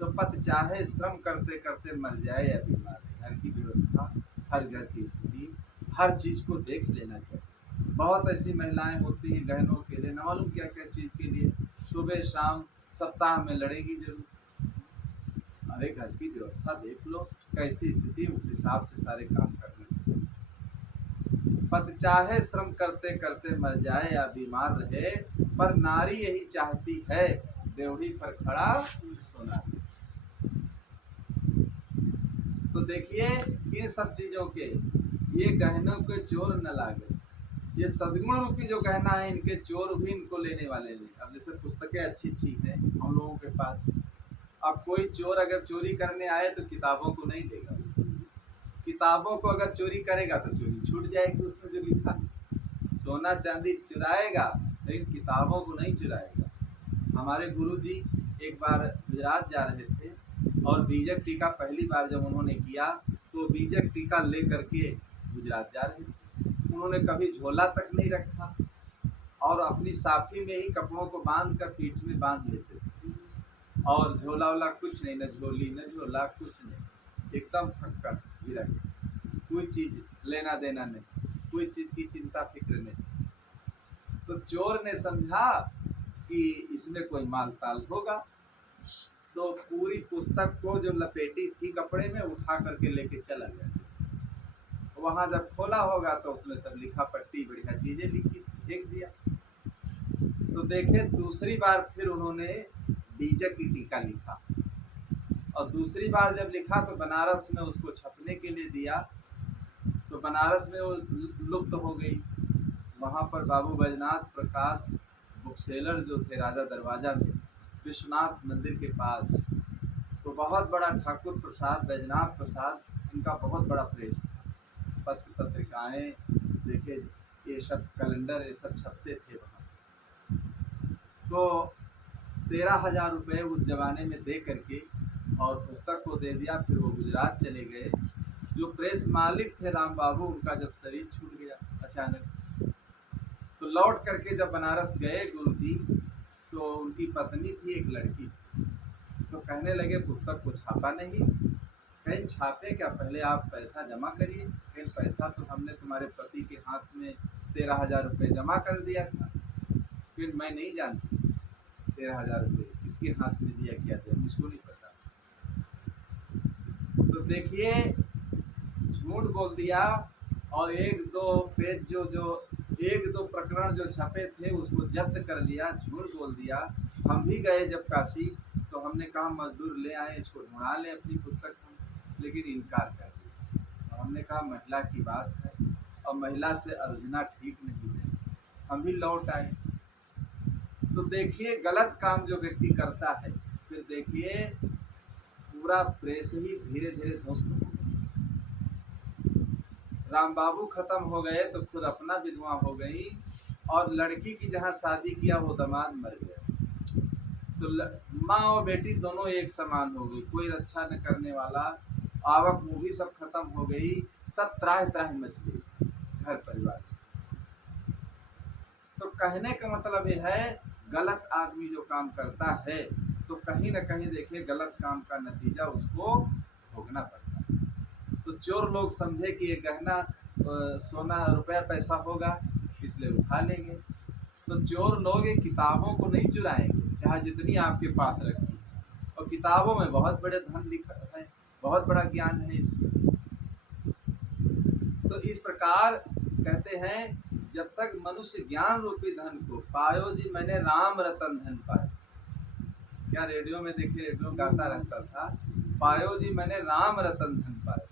तो पति चाहे श्रम करते करते मर जाए या बीमार, घर की व्यवस्था, हर घर की स्थिति, हर चीज़ को देख लेना चाहिए। बहुत ऐसी महिलाएं होती हैं गहनों के लिए, न मालूम क्या क्या चीज़ के लिए, सुबह शाम सप्ताह में लड़ेगी जरूर। अरे घर की व्यवस्था देख लो कैसी स्थिति, उस हिसाब से सारे काम करने चाहिए। पति चाहे श्रम करते करते मर जाए या बीमार रहे, पर नारी यही चाहती है ड्योढ़ी पर खड़ा सोना। तो देखिए इन सब चीज़ों के, ये गहनों के चोर न लागे, ये सद्गुण रूपी जो गहना है इनके चोर भी इनको लेने वाले नहीं। अब जैसे पुस्तकें अच्छी अच्छी हैं हम लोगों के पास, अब कोई चोर अगर चोरी करने आए तो किताबों को नहीं देगा, किताबों को अगर चोरी करेगा तो चोरी छूट जाएगी, उसमें जो लिखा सोना चांदी चुराएगा लेकिन किताबों को नहीं चुराएगा। हमारे गुरुजी एक बार गुजरात जा रहे थे और बीजक टीका पहली बार जब उन्होंने किया तो बीजक टीका ले करके गुजरात जा रहे थे। उन्होंने कभी झोला तक नहीं रखा और अपनी साफी में ही कपड़ों को बांध कर पीठ में बांध लेते थे, और झोला वोला कुछ नहीं, न झोली न झोला कुछ नहीं, एकदम फक्कर गिरा, कोई चीज़ लेना देना नहीं, कोई चीज़ की चिंता फिक्र नहीं। तो चोर ने समझा कि इसमें कोई माल ताल होगा, तो पूरी पुस्तक को जो लपेटी थी कपड़े में उठा करके लेके चला गया। वहाँ जब खोला होगा तो उसमें सब लिखा पट्टी बढ़िया चीज़ें लिखी, फेंक दिया। तो देखे दूसरी बार फिर उन्होंने बीजक की टीका लिखा, और दूसरी बार जब लिखा तो बनारस में उसको छपने के लिए दिया, तो बनारस में वो लुप्त हो गई। वहाँ पर बाबू बैजनाथ प्रकाश बुक सेलर जो थे राजा दरवाजा में विश्वनाथ मंदिर के पास, तो बहुत बड़ा ठाकुर प्रसाद बैजनाथ प्रसाद, इनका बहुत बड़ा प्रेस था। पत्र पत्रिकाएँ देखे, ये सब कैलेंडर ये सब छपते थे वहाँ से। तो 13,000 रुपये उस ज़माने में दे करके और पुस्तक को दे दिया। फिर वो गुजरात चले गए। जो प्रेस मालिक थे राम बाबू, उनका जब शरीर छूट गया अचानक, तो लौट करके जब बनारस गए गुरुजी, तो उनकी पत्नी थी एक लड़की, तो कहने लगे पुस्तक को छापा नहीं। कहीं छापे क्या, पहले आप पैसा जमा करिए। कहीं पैसा तो हमने तुम्हारे पति के हाथ में 13,000 रुपये जमा कर दिया था। फिर मैं नहीं जानती 13,000 रुपये किसके हाथ में दिया क्या दिया, मुझको नहीं पता। तो देखिए झूठ बोल दिया, और एक दो पेज जो एक दो प्रकरण जो छपे थे उसको जब्त कर लिया, झूठ बोल दिया। हम भी गए जब काशी, तो हमने कहा मजदूर ले आए, इसको ढूंढा लें अपनी पुस्तक में, लेकिन इनकार कर दिया। और हमने कहा महिला की बात है और महिला से अर्जना ठीक नहीं है, हम भी लौट आए। तो देखिए गलत काम जो व्यक्ति करता है, फिर देखिए पूरा प्रेस ही धीरे धीरे ध्वस्त हो गया। राम बाबू खत्म हो गए तो खुद अपना विधवा हो गई, और लड़की की जहाँ शादी किया वो दामाद मर गया। तो माँ और बेटी दोनों एक समान हो गई, कोई रक्षा न करने वाला। आवक वो भी सब खत्म हो गई, सब त्राह त्राह मच गई घर परिवार। तो कहने का मतलब ये है, गलत आदमी जो काम करता है तो कहीं न कहीं देखिए गलत काम का नतीजा उसको भोगना पड़ता है। तो चोर लोग समझे कि ये गहना सोना रुपया पैसा होगा, इसलिए उठा लेंगे। तो चोर लोग ये किताबों को नहीं चुराएंगे, चाहे जितनी आपके पास रखी, और किताबों में बहुत बड़े धन लिखा है, बहुत बड़ा ज्ञान है इसमें। तो इस प्रकार कहते हैं, जब तक मनुष्य ज्ञान रूपी धन को पायो जी, मैंने राम रतन धन पाया। क्या रेडियो में देखिए, रेडियो गाता रहता था, पायो जी मैंने राम रतन धन पाया।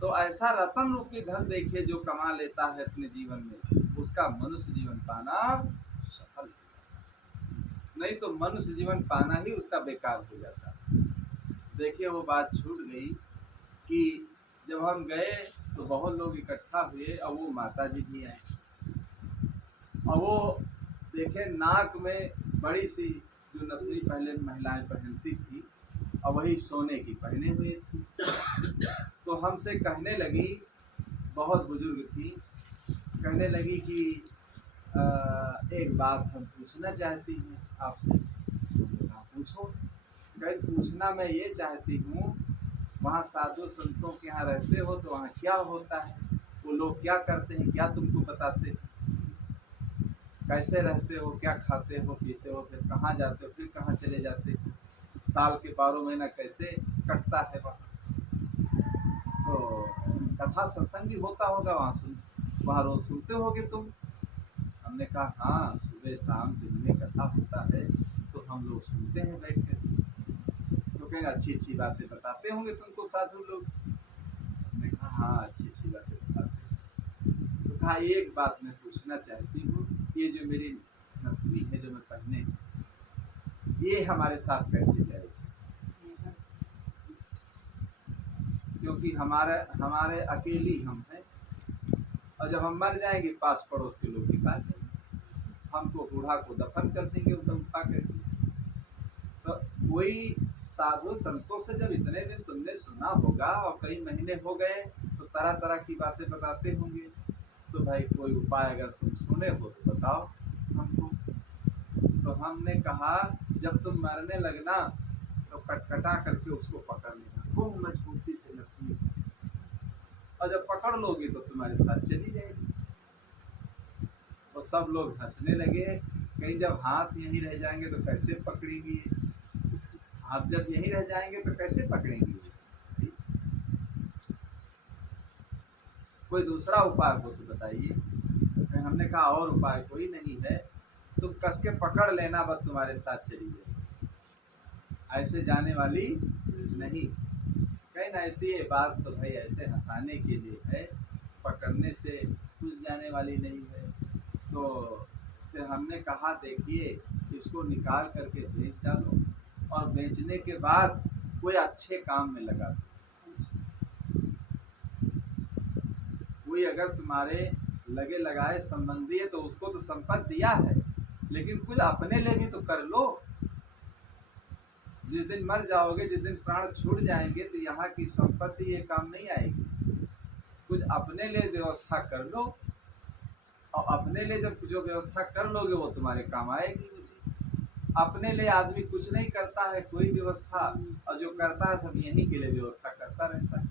तो ऐसा रतन रूपी धन देखिए जो कमा लेता है अपने जीवन में, उसका मनुष्य जीवन पाना सफल, नहीं तो मनुष्य जीवन पाना ही उसका बेकार हो जाता है। देखिए वो बात छूट गई कि जब हम गए तो बहुत लोग इकट्ठा हुए, और वो माता जी भी आए, और वो देखे नाक में बड़ी सी जो नथनी पहले महिलाएं पहनती थी, और वही सोने की पहने हुए थी। तो हमसे कहने लगी, बहुत बुजुर्ग थी, कहने लगी कि एक बात हम पूछना चाहती हैं आपसे। पूछो। कहीं पूछना मैं ये चाहती हूँ, वहाँ साधु संतों के यहाँ रहते हो तो वहाँ क्या होता है, वो लोग क्या करते हैं, क्या तुमको बताते हैं, कैसे रहते हो, क्या खाते हो पीते हो, फिर कहाँ जाते हो, फिर कहाँ चले जाते हो, साल के 12 महीना कैसे कटता है वहाँ। तो कथा सत्संग भी होता होगा वहाँ रोज सुनते होगे तुम। हमने कहा हाँ, सुबह शाम दिन में कथा होता है तो हम लोग सुनते हैं बैठ कर। तो कहेंगे अच्छी अच्छी बातें बताते होंगे तुमको साधु लोग। हमने कहा हाँ, अच्छी अच्छी बातें बताते हैं। तो कहा एक बात मैं पूछना चाहती हूँ, ये जो मेरी नथनी है जो मैं पहने, ये हमारे साथ कैसे जाएगी, क्योंकि हमारे अकेली हम हैं, और जब हम मर जाएंगे पास पड़ोस के लोग निकाल देंगे, हमको बूढ़ा को दफन कर देंगे उधर उठा करके। तो कोई साधु संतों से जब इतने दिन तुमने सुना होगा और कई महीने हो गए, तो तरह तरह की बातें बताते होंगे। तो भाई कोई उपाय अगर तुम सुने हो तो बताओ हमको। तो हमने कहा जब तुम मरने लगना तो कटकटा करके उसको पकड़ लेना खूब मजबूती से नथनी, और जब पकड़ लोगी तो तुम्हारे साथ चली जाएगी। और सब लोग हंसने लगे, कहीं जब हाथ यहीं रह जाएंगे तो कैसे पकड़ेंगी, आप जब यहीं रह जाएंगे तो कैसे पकड़ेंगी। कोई दूसरा उपाय हो तो बताइए। हमने कहा और उपाय कोई नहीं है, तुम कस के पकड़ लेना, बस तुम्हारे साथ चली जाए, ऐसे जाने वाली नहीं। कहीं ना ऐसी ये बात तो भाई ऐसे हंसाने के लिए है, पकड़ने से कुछ जाने वाली नहीं है। तो फिर हमने कहा देखिए इसको निकाल करके बेच डालो, और बेचने के बाद कोई अच्छे काम में लगा दो। कोई अगर तुम्हारे लगे लगाए संबंधी है तो उसको तो संपत्ति दिया है, लेकिन कुछ अपने लिए भी तो कर लो। जिस दिन मर जाओगे, जिस दिन प्राण छूट जाएंगे, तो यहाँ की संपत्ति ये काम नहीं आएगी। कुछ अपने लिए व्यवस्था कर लो, और अपने लिए जब जो व्यवस्था कर लोगे वो तुम्हारे काम आएगी। अपने लिए आदमी कुछ नहीं करता है कोई व्यवस्था, और जो करता है सब यहीं के लिए व्यवस्था करता रहता है।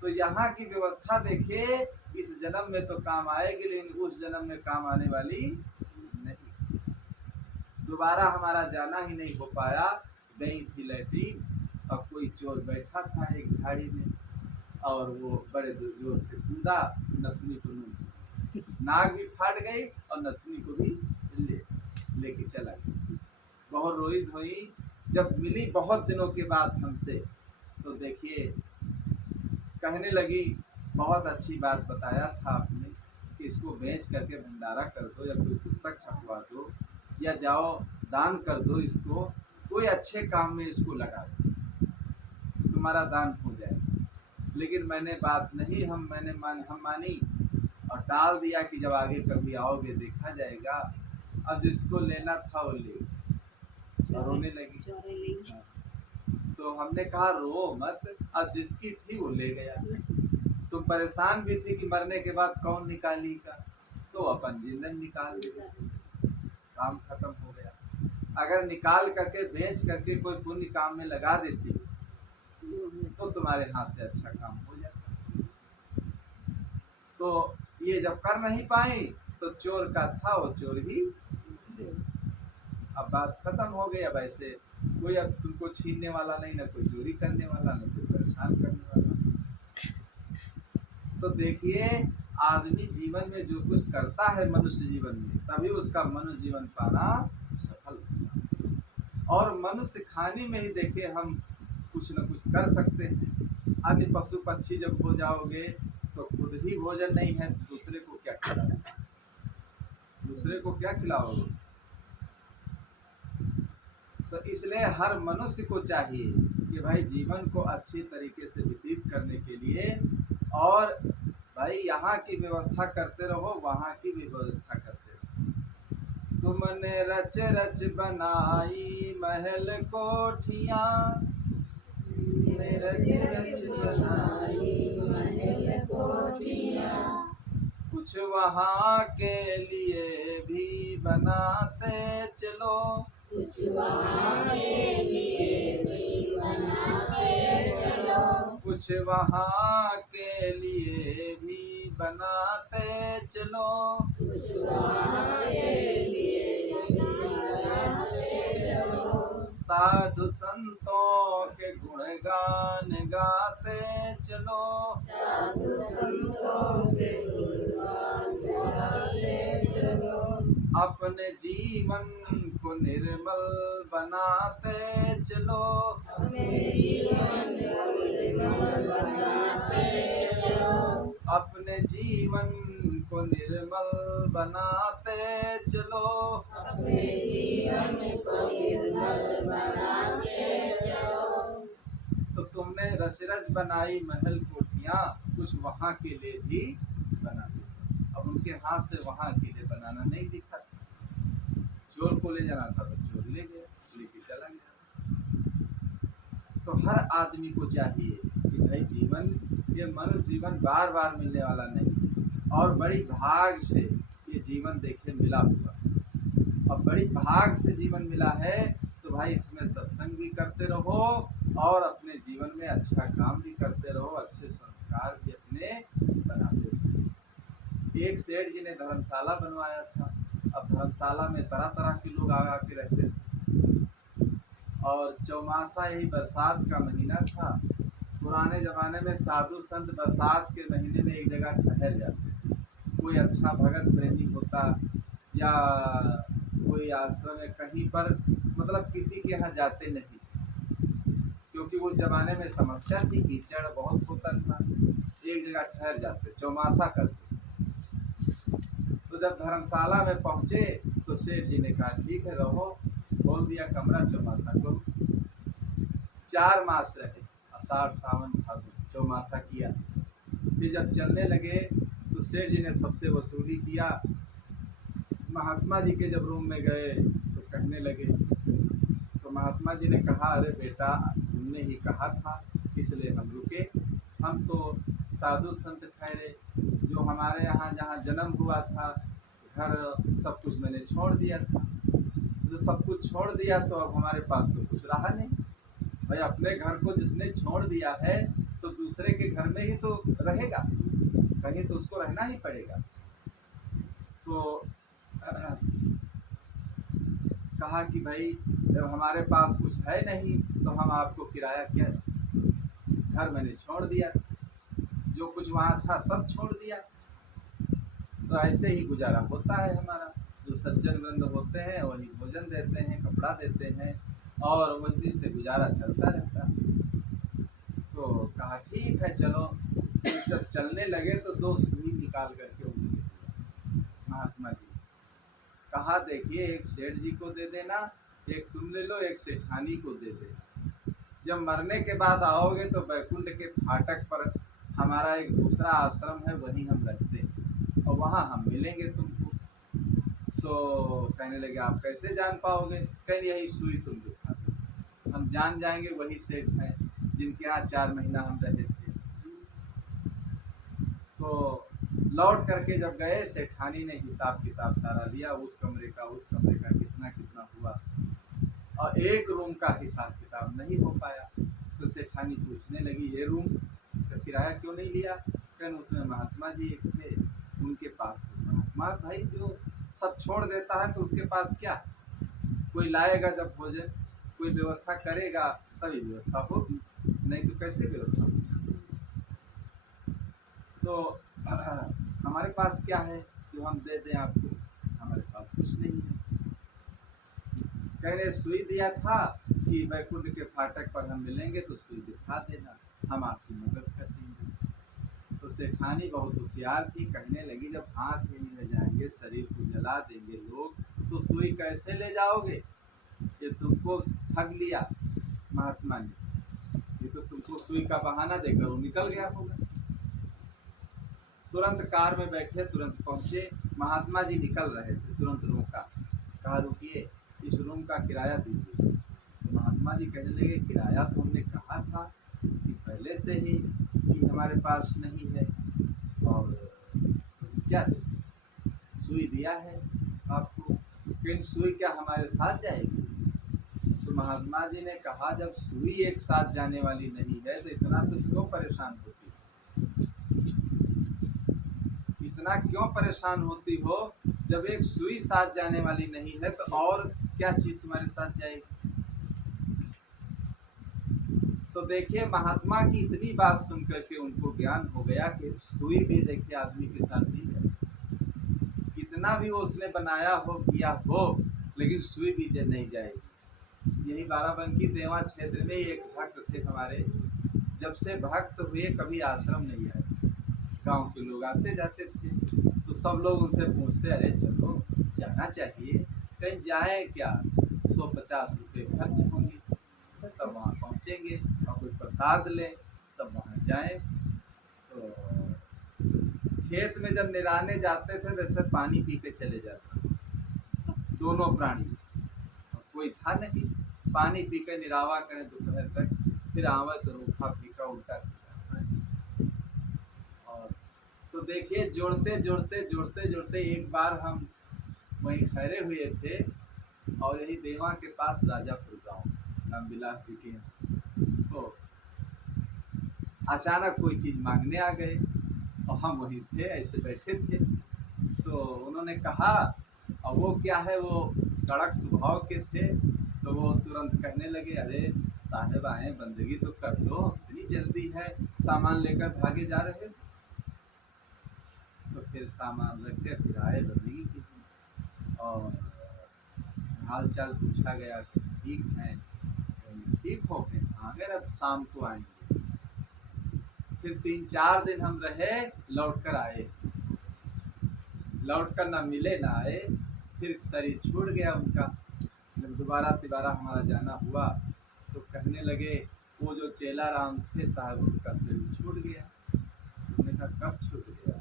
तो यहाँ की व्यवस्था देखिए, इस जन्म में तो काम आएगी, लेकिन उस जन्म में काम आने वाली नहीं। दोबारा हमारा जाना ही नहीं हो पाया। गई थी लैट्रीन, और कोई चोर बैठा था एक झाड़ी में, और वो बड़े जोर से कूदा, नथुनी को नोच, नाक भी फाट गई और नथुनी को भी लेके चला गया। बहुत रोई धोई जब मिली बहुत दिनों के बाद हमसे, तो देखिए कहने लगी, बहुत अच्छी बात बताया था आपने कि इसको बेच करके भंडारा कर दो, या कोई पुस्तक छपवा दो, या जाओ दान कर दो, इसको कोई अच्छे काम में इसको लगा दो, तुम्हारा दान हो जाएगा। लेकिन मैंने बात नहीं हम मानी, और टाल दिया कि जब आगे कभी आओगे देखा जाएगा। अब जिसको लेना था वो ले, और रोने लगी। तो हमने कहा रो मत, अब जिसकी थी वो ले गया। तुम परेशान भी थी कि मरने के बाद कौन निकालेगा, तो अपन जिंदन निकाल देगा, काम खत्म हो गया। अगर निकाल करके बेच करके कोई पुण्य काम में लगा देती तो तुम्हारे हाथ से अच्छा काम हो जाता। तो ये जब कर नहीं पाई तो चोर का था वो चोर ही। अब बात खत्म हो गई। अब ऐसे कोई अब तुमको छीनने वाला नहीं, ना कोई चोरी करने वाला, ना कोई परेशान करने वाला। तो देखिए आदमी जीवन में जो कुछ करता है मनुष्य जीवन में, तभी उसका मनुष्य जीवन पाना सफल होता। और मनुष्य खाने में ही देखिए हम कुछ न कुछ कर सकते हैं। अन्य पशु पक्षी जब हो जाओगे तो खुद ही भोजन नहीं है, दूसरे को क्या खिलाओगे, दूसरे को क्या खिलाओगे। तो इसलिए हर मनुष्य को चाहिए कि भाई जीवन को अच्छी तरीके से व्यतीत करने के लिए, और भाई यहाँ की व्यवस्था करते रहो, वहाँ की भी व्यवस्था करते रहो। तुमने रच रच बनाई महल कोठियाँ, रच रच बनाई महल कोठियाँ, कुछ वहाँ के लिए भी बनाते चलो, कुछ वहाँ के लिए भी बनाते चलो, कुछ वहाँ के लिए भी बनाते चलो। कुछ वहाँ के लिए भी बनाते चलो, साधु संतों के गुणगान गाते चलो, साधु संतों के गुणगान गाते चलो, अपने जीवन को निर्मल बनाते चलो, अपने जीवन को निर्मल बनाते चलो, अपने जीवन को निर्मल बनाते चलो। अपने जीवन को निर्मल बनाते चलो। तो तुमने रच रच बनाई महल कोठियाँ, कुछ वहाँ के लिए भी बनाते चलो। अब उनके हाथ से वहाँ के लिए बनाना नहीं दिखा। चोर को ले जाना था तो चोर ले गया, लेके चला गया। तो हर आदमी को चाहिए कि भाई जीवन, ये मनुष्य जीवन बार बार मिलने वाला नहीं, और बड़ी भाग से ये जीवन देखे मिला हुआ, और बड़ी भाग से जीवन मिला है। तो भाई इसमें सत्संग भी करते रहो, और अपने जीवन में अच्छा काम भी करते रहो, अच्छे संस्कार भी अपने बनाते रहो। एक सेठ जी ने धर्मशाला बनवाया था। अब धर्मशाला में तरह तरह के लोग आ के रहते थे, और चौमासा यही बरसात का महीना था। पुराने ज़माने में साधु संत बरसात के महीने में एक जगह ठहर जाते थे। कोई अच्छा भगत प्रेमी होता, या कोई आश्रम में कहीं पर, मतलब किसी के यहाँ जाते नहीं, क्योंकि उस जमाने में समस्या थी, कीचड़ बहुत होता था। एक जगह ठहर जाते, चौमासा करते। तो जब धर्मशाला में पहुँचे तो सेठ जी ने कहा ठीक है रहो, बोल दिया कमरा चौमासा करो। 4 मास रहे, आषाढ़ सावन भादो चौमासा किया। फिर जब चलने लगे तो सेठ जी ने सबसे वसूली किया। महात्मा जी के जब रूम में गए तो कहने लगे, तो महात्मा जी ने कहा अरे बेटा तुमने ही कहा था इसलिए हम रुके, हम तो साधु संत ठहरे, जो हमारे यहाँ जहाँ जन्म हुआ था घर सब कुछ मैंने छोड़ दिया था, जो सब कुछ छोड़ दिया तो अब हमारे पास तो कुछ रहा नहीं। भाई अपने घर को जिसने छोड़ दिया है तो दूसरे के घर में ही तो रहेगा, कहीं तो उसको रहना ही पड़ेगा। तो कहा कि भाई जब हमारे पास कुछ है नहीं तो हम आपको किराया क्या, घर मैंने छोड़ दिया, जो कुछ वहाँ था सब छोड़ दिया। तो ऐसे ही गुजारा होता है हमारा। जो सज्जन वृंद होते हैं वही भोजन देते हैं, कपड़ा देते हैं और उसी से गुजारा चलता रहता है। तो कहा ठीक है चलो। फिर सब चलने लगे तो 2 सुई निकाल करके उन्होंने दिया महात्मा जी। कहा देखिए एक सेठ जी को दे देना, एक तुम ले लो, एक सेठानी को दे देना। जब मरने के बाद आओगे तो बैकुंठ के फाटक पर हमारा एक दूसरा आश्रम है, वहीं हम रहते हैं और वहाँ हम मिलेंगे तुमको। तो कहने लगे आप कैसे जान पाओगे? कहीं यही सुई तुम दिखा दो, हम जान जाएंगे वही सेठ हैं जिनके यहाँ 4 महीना हम रहे थे। तो लौट करके जब गए सेठानी ने हिसाब किताब सारा लिया, उस कमरे का कितना कितना हुआ, और एक रूम का हिसाब किताब नहीं हो पाया। तो सेठानी पूछने लगी ये रूम का किराया क्यों नहीं लिया? कहने उसमें महात्मा जी एक थे, उनके पास थे। महात्मा भाई जो सब छोड़ देता है तो उसके पास क्या, कोई लाएगा जब भोजन, कोई व्यवस्था करेगा तभी व्यवस्था होगी, नहीं तो कैसे व्यवस्था होगी। तो हमारे पास क्या है जो हम दे दें आपको? हमारे पास कुछ नहीं है। कहने सुई दिया था कि बैकुंठ के फाटक पर हम मिलेंगे तो सुई दिखा देना, हम आपकी मदद कर देंगे। तो सेठानी बहुत होशियार थी, कहने लगी जब हाथ में नहीं ले जाएंगे, शरीर को जला देंगे लोग, तो सुई कैसे ले जाओगे? ये तुमको ठग लिया महात्मा ने, ये तो तुमको सुई का बहाना देकर वो निकल गया होगा। तुरंत कार में बैठे, तुरंत पहुँचे। महात्मा जी निकल रहे थे, तुरंत रोका, कहा रुकिए इस रूम का किराया दीजिए। तो महात्मा जी कहने लगे किराया तो हमने कहा था कि पहले से ही कि हमारे पास नहीं है, और क्या दे, सुई दिया है आपको, लेकिन सुई क्या हमारे साथ जाएगी? तो महात्मा जी ने कहा जब सुई एक साथ जाने वाली नहीं है तो इतना तो क्यों परेशान होती हो, इतना क्यों परेशान होती हो? जब एक सुई साथ जाने वाली नहीं है तो और क्या चीज तुम्हारे साथ जाएगी? तो देखिए महात्मा की इतनी बात सुन करके उनको ज्ञान हो गया कि सुई भी देखिए आदमी के साथ नहीं जाए, कितना भी वो उसने बनाया हो किया हो, लेकिन सुई भी नहीं जाएगी। यही बाराबंकी देवा क्षेत्र में एक भक्त थे हमारे, जब से भक्त हुए कभी आश्रम नहीं आए, गांव के लोग आते जाते थे तो सब लोग उनसे पूछते अरे चलो जाना चाहिए, कहीं जाए क्या, 150 रुपये खर्च होंगे, तब वहाँ पहुँचेंगे और कोई प्रसाद लें तब वहाँ जाएं। तो खेत में जब निराने जाते थे जैसे पानी पी के चले जाते, दोनों प्राणी, कोई था नहीं, पानी पी के निरावा करें दोपहर तक, फिर आवे तो रूखा फीका उल्टा सीधा। और तो देखिए जोड़ते जोड़ते जोड़ते जोड़ते एक बार हम वहीं ठहरे हुए थे और यही देवा के पास राजापुर गाँव रामविलास जी के, तो अचानक कोई चीज़ मांगने आ गए और हम वहीं थे, ऐसे बैठे थे। तो उन्होंने कहा, और वो क्या है वो कड़क स्वभाव के थे, तो वो तुरंत कहने लगे अरे साहेब आए बंदगी तो कर लो, इतनी जल्दी है, सामान लेकर भागे जा रहे। तो फिर सामान रख के फिर आए बंदगी की। और हाल चाल पूछा गया कि ठीक है, ठीक हो गए, हाँ गए, अब शाम को आएंगे। फिर 3-4 दिन हम रहे, लौट कर आए, लौट कर ना मिले ना आए। फिर शरीर छूट गया उनका। जब दोबारा हमारा जाना हुआ तो कहने लगे वो जो चेला राम थे साहब, उनका शरीर छूट गया। हमने कहा कब छूट गया?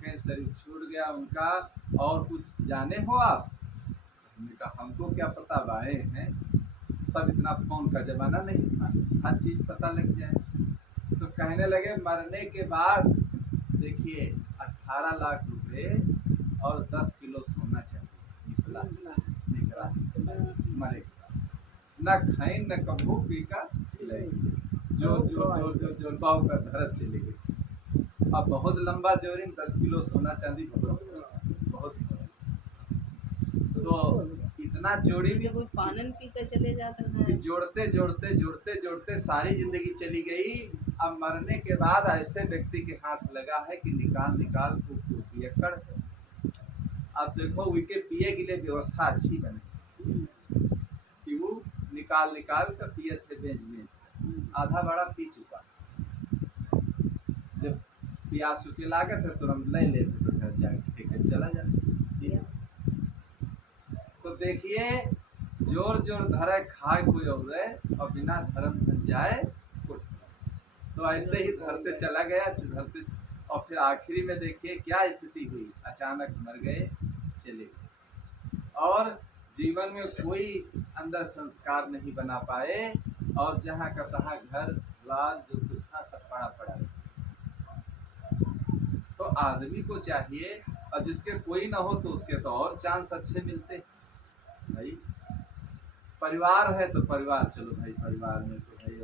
कहीं शरीर छूट गया उनका, और कुछ जाने हो आप? हमने कहा हमको क्या पता, आए हैं, तब इतना फोन का जमाना नहीं था, हर चीज़ पता लग जाए। तो कहने लगे मरने के बाद देखिए 18 लाख रुपए और 10 किलो सोना चाहिए निकला, मरेगा न खाई न कबू पी का खिलाई, जो बाव का धरत चली गई। अब बहुत लंबा जोरिंग 10 किलो सोना चांदी बहुत तो इतना जोड़ी भी कोई पानन पी कर चले जाते कि हैं। जोड़ते सारी जिंदगी चली गई। अब मरने के बाद ऐसे व्यक्ति के हाथ लगा है कि निकाल को पियक्कड़ है। अब देखो उनके पिए के लिए व्यवस्था अच्छी बने कि वो निकाल कर पिए थे बेच, आधा बड़ा पी चुका। जब प्यास के लागत है तुरंत ले लेते तो घर जाके चला जाता। तो देखिए जोर धरे खाए कोई और बिना धर्म धन जाए कुछ। तो ऐसे ही धरते चला गया, धरते, और फिर आखिरी में देखिए क्या स्थिति हुई, अचानक मर गए, चले गए, और जीवन में कोई अंदर संस्कार नहीं बना पाए, और जहाँ का तहाँ घर द्वार जो कुछ था सब पड़ा। तो आदमी को चाहिए, और जिसके कोई ना हो तो उसके तो और चांस अच्छे मिलते भाई। परिवार है तो परिवार, चलो भाई परिवार में तो भाई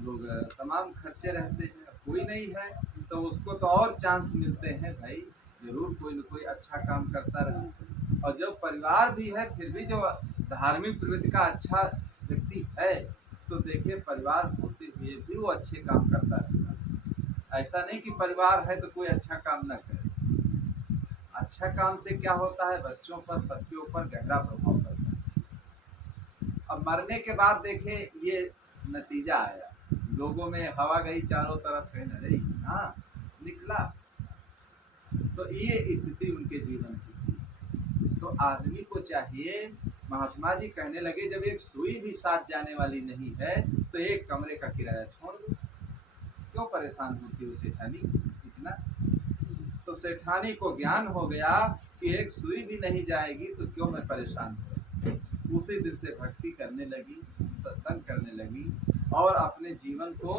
लोग तमाम खर्चे रहते हैं, कोई नहीं है तो उसको तो और चांस मिलते हैं भाई, जरूर कोई न कोई अच्छा काम करता रहे। और जब परिवार भी है फिर भी जो धार्मिक प्रवृत्ति का अच्छा व्यक्ति है तो देखिए परिवार होते हुए भी वो अच्छे काम करता रहता है। ऐसा नहीं कि परिवार है तो कोई अच्छा काम ना करे। अच्छा काम से क्या होता है, बच्चों पर सबके ऊपर गहरा प्रभाव पड़ता है। अब मरने के बाद देखें ये नतीजा आया, लोगों में हवा गई चारों तरफ, कहीं न रही, हाँ निकला। तो ये स्थिति उनके जीवन की थी। तो आदमी को चाहिए, महात्मा जी कहने लगे जब एक सुई भी साथ जाने वाली नहीं है तो एक कमरे का किराया छोड़ दो, क्यों परेशान होती हो सेठानी इतना। तो सेठानी को ज्ञान हो गया कि एक सुई भी नहीं जाएगी तो क्यों मैं परेशान हूँ। उसी दिन से भक्ति करने लगी, सत्संग करने लगी, और अपने जीवन को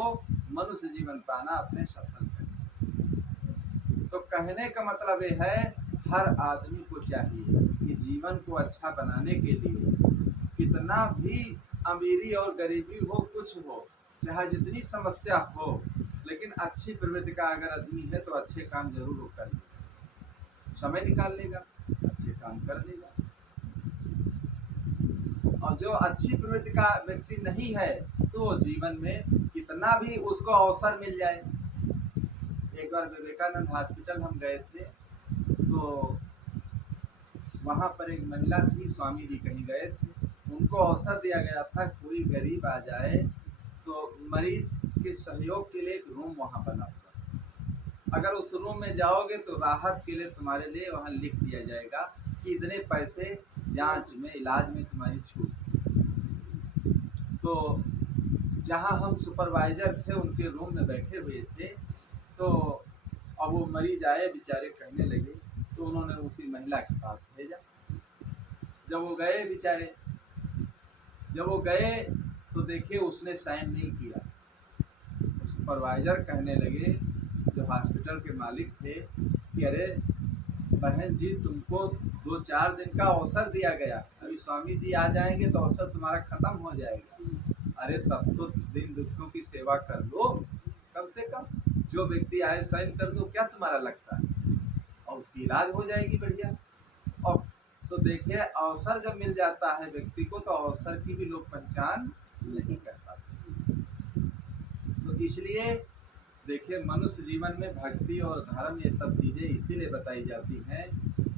मनुष्य जीवन पाना अपने सफल कर। तो कहने का मतलब ये है हर आदमी को चाहिए कि जीवन को अच्छा बनाने के लिए कितना भी अमीरी और गरीबी हो, कुछ हो, चाहे जितनी समस्या हो, लेकिन अच्छी प्रवृत्ति का अगर आदमी है तो अच्छे काम जरूर वो कर लेगा, समय निकाल लेगा, अच्छे काम कर लेगा। और जो अच्छी प्रवृत्ति का व्यक्ति नहीं है तो जीवन में कितना भी उसको अवसर मिल जाए। एक बार विवेकानंद हॉस्पिटल हम गए थे तो वहाँ पर एक महिला थी, स्वामी जी कहीं गए थे, उनको अवसर दिया गया था कोई गरीब आ जाए तो मरीज के सहयोग के लिए एक रूम वहाँ बना हुआ, अगर उस रूम में जाओगे तो राहत के लिए तुम्हारे लिए वहाँ लिख दिया जाएगा कि इतने पैसे जांच में, इलाज में तुम्हारी छूट। तो जहाँ हम सुपरवाइज़र थे उनके रूम में बैठे हुए थे, तो अब वो मरीज आए बेचारे, कहने लगे, तो उन्होंने उसी महिला के पास भेजा। जब वो गए बेचारे, जब वो गए तो देखिए उसने साइन नहीं किया। सुपरवाइज़र कहने लगे, जो हॉस्पिटल के मालिक थे, कि अरे बहन जी तुमको 2-4 दिन का अवसर दिया गया, अभी स्वामी जी आ जाएंगे तो अवसर तुम्हारा ख़त्म हो जाएगा। अरे तब तो दिन दुखियों की सेवा कर लो, कम से कम जो व्यक्ति आए साइन कर दो, क्या तुम्हारा लगता है, और उसकी इलाज हो जाएगी बढ़िया। और तो देखिए अवसर जब मिल जाता है व्यक्ति को तो अवसर की भी लोग पहचान नहीं कर पाते। तो इसलिए देखिए मनुष्य जीवन में भक्ति और धर्म ये सब चीज़ें इसीलिए बताई जाती हैं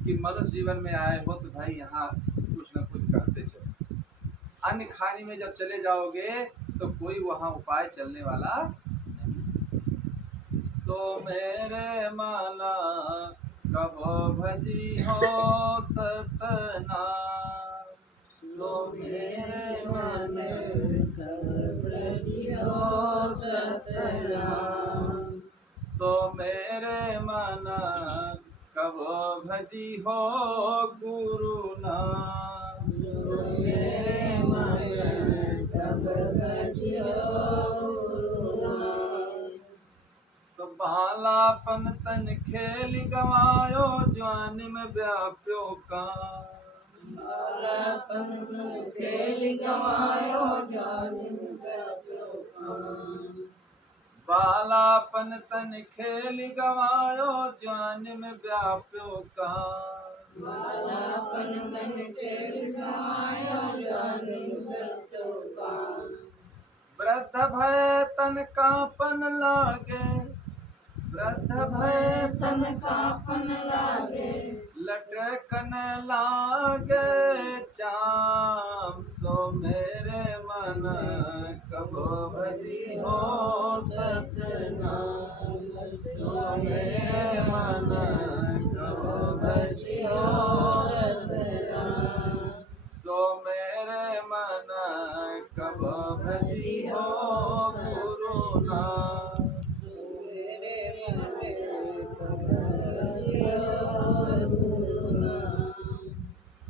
कि मनुष्य जीवन में आए हो तो भाई यहाँ कुछ न कुछ करते चलो। अन्न खाने में जब चले जाओगे तो कोई वहाँ उपाय चलने वाला नहीं। सो मेरे माला कबो भजी हो सतनाम, सो मेरे मन सो मेरे मन कबो भजी हो गुरु नाम, सो मेरे मन तो बालापन तन खेल गवायो जवानी में व्याप्यो का, बालापन तन खेल गवायो जान में व्याप्यो का, वृद्ध भय तन कांपन लागे, वृद्ध भय तन कांपन लागे, लटकन लागे चाम, सो मेरे मन कबो भजी हो सतनाम, सो मेरे मन कबो भजी हो सतनाम, सो मेरे मन कबो भजी हो गुरु नाम।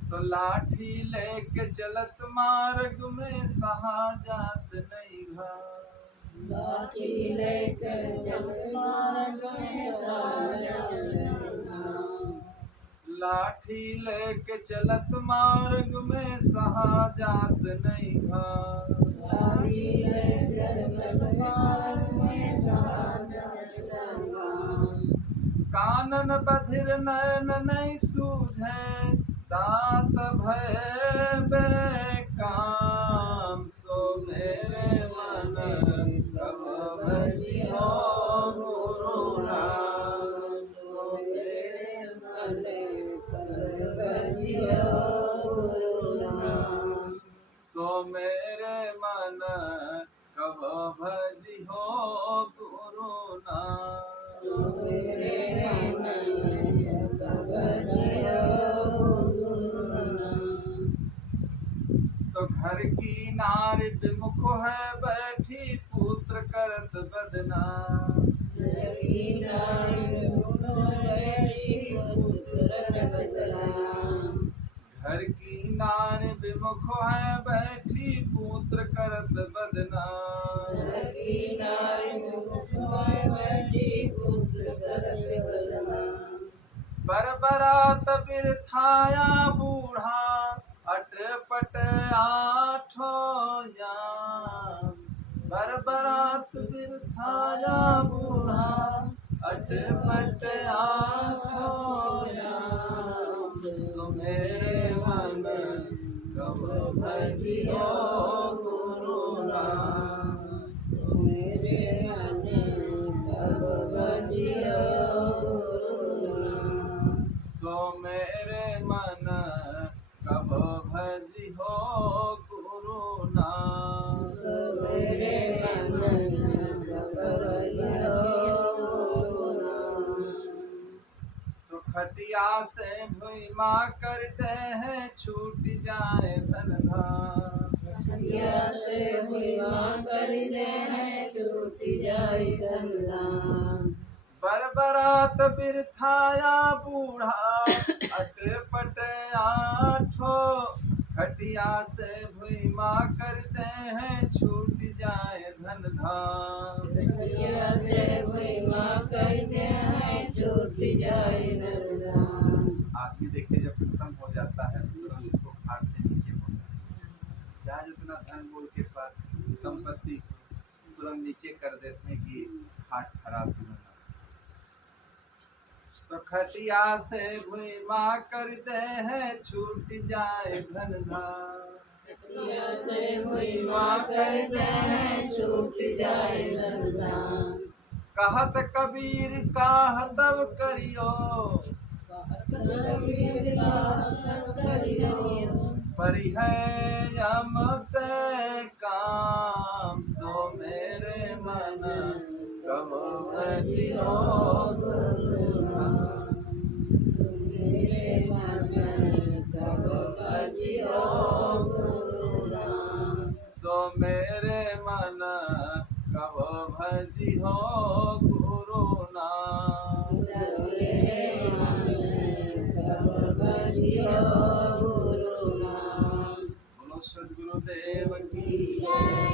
तो लाठी लेके चलत मार्ग में सहा जात नहीं घा, लाठी लेकर चलत मार्ग में सहा जात नहीं घा, लाठी लेके चलत मार्ग में सहा जात नहीं घा, लाठी लेकर चलत मार्ग में सहा जात नहीं घा, कानन बधिर नयन नहीं सूझे, दात भय बेकाम, सो मेरे मन कबो भजी हो गुरु नाम, सो मेरे मन सो मेरे मन कबो भजी हो गुरु नाम। तो घर की नारी विमुख है बैठी पुत्र करत बदनाम, घर की नारी विमुख है बैठी पुत्र करत बदनाम, बरबरात बिरथाया बूढ़ा अटपट आठो याम, बरबरात बिरथाया बूढ़ा अटपट आठो याम, सो मेरे मन कबो भजी हो गुरु नाम, सो मेरे मन कबो भजी हो गुरु नाम, सो मेरे मन कबो भजी हो गुरु नाम, सो मेरे मन कबो भजी हो गुरु नाम, तो खटिया से भुई माँ कर दे है छूट जाए धन धाम, खटिया से भुई माँ कर दे है छूट जाए धन धाम, बरबरात बिरथाया बूढ़ा अटपट आठो, खटिया से भुई माँ करते हैं छूट जाए धन धाम, खटिया से भुई माँ कर दे है छूट जाए धन धाम, आदमी देखिए जब खत्म हो जाता है तुरंत उसको खाट से नीचे पहुंचाता है, चाहे जितना धन बोल के पास संपत्ति तुरंत नीचे कर देते हैं कि खाट खराब न हो। तो खटिया से भुई माँ कर दे है छूट जाए धन धाम, खटिया से भुई माँ कर दे है छूट जाए धन धाम, कहत कबीर काह तब करियो, कबीर लाल करियो परिह यम से काम सो मेरे मन कब भजियो गुरुनाम। मेरे मन कब भजियो गुरुनाम सो मेरे मन कब भजियो गुरुनाम। मेरे मन कब भजियो गुरुनाम। बोलो सद्गुरुदेव की जय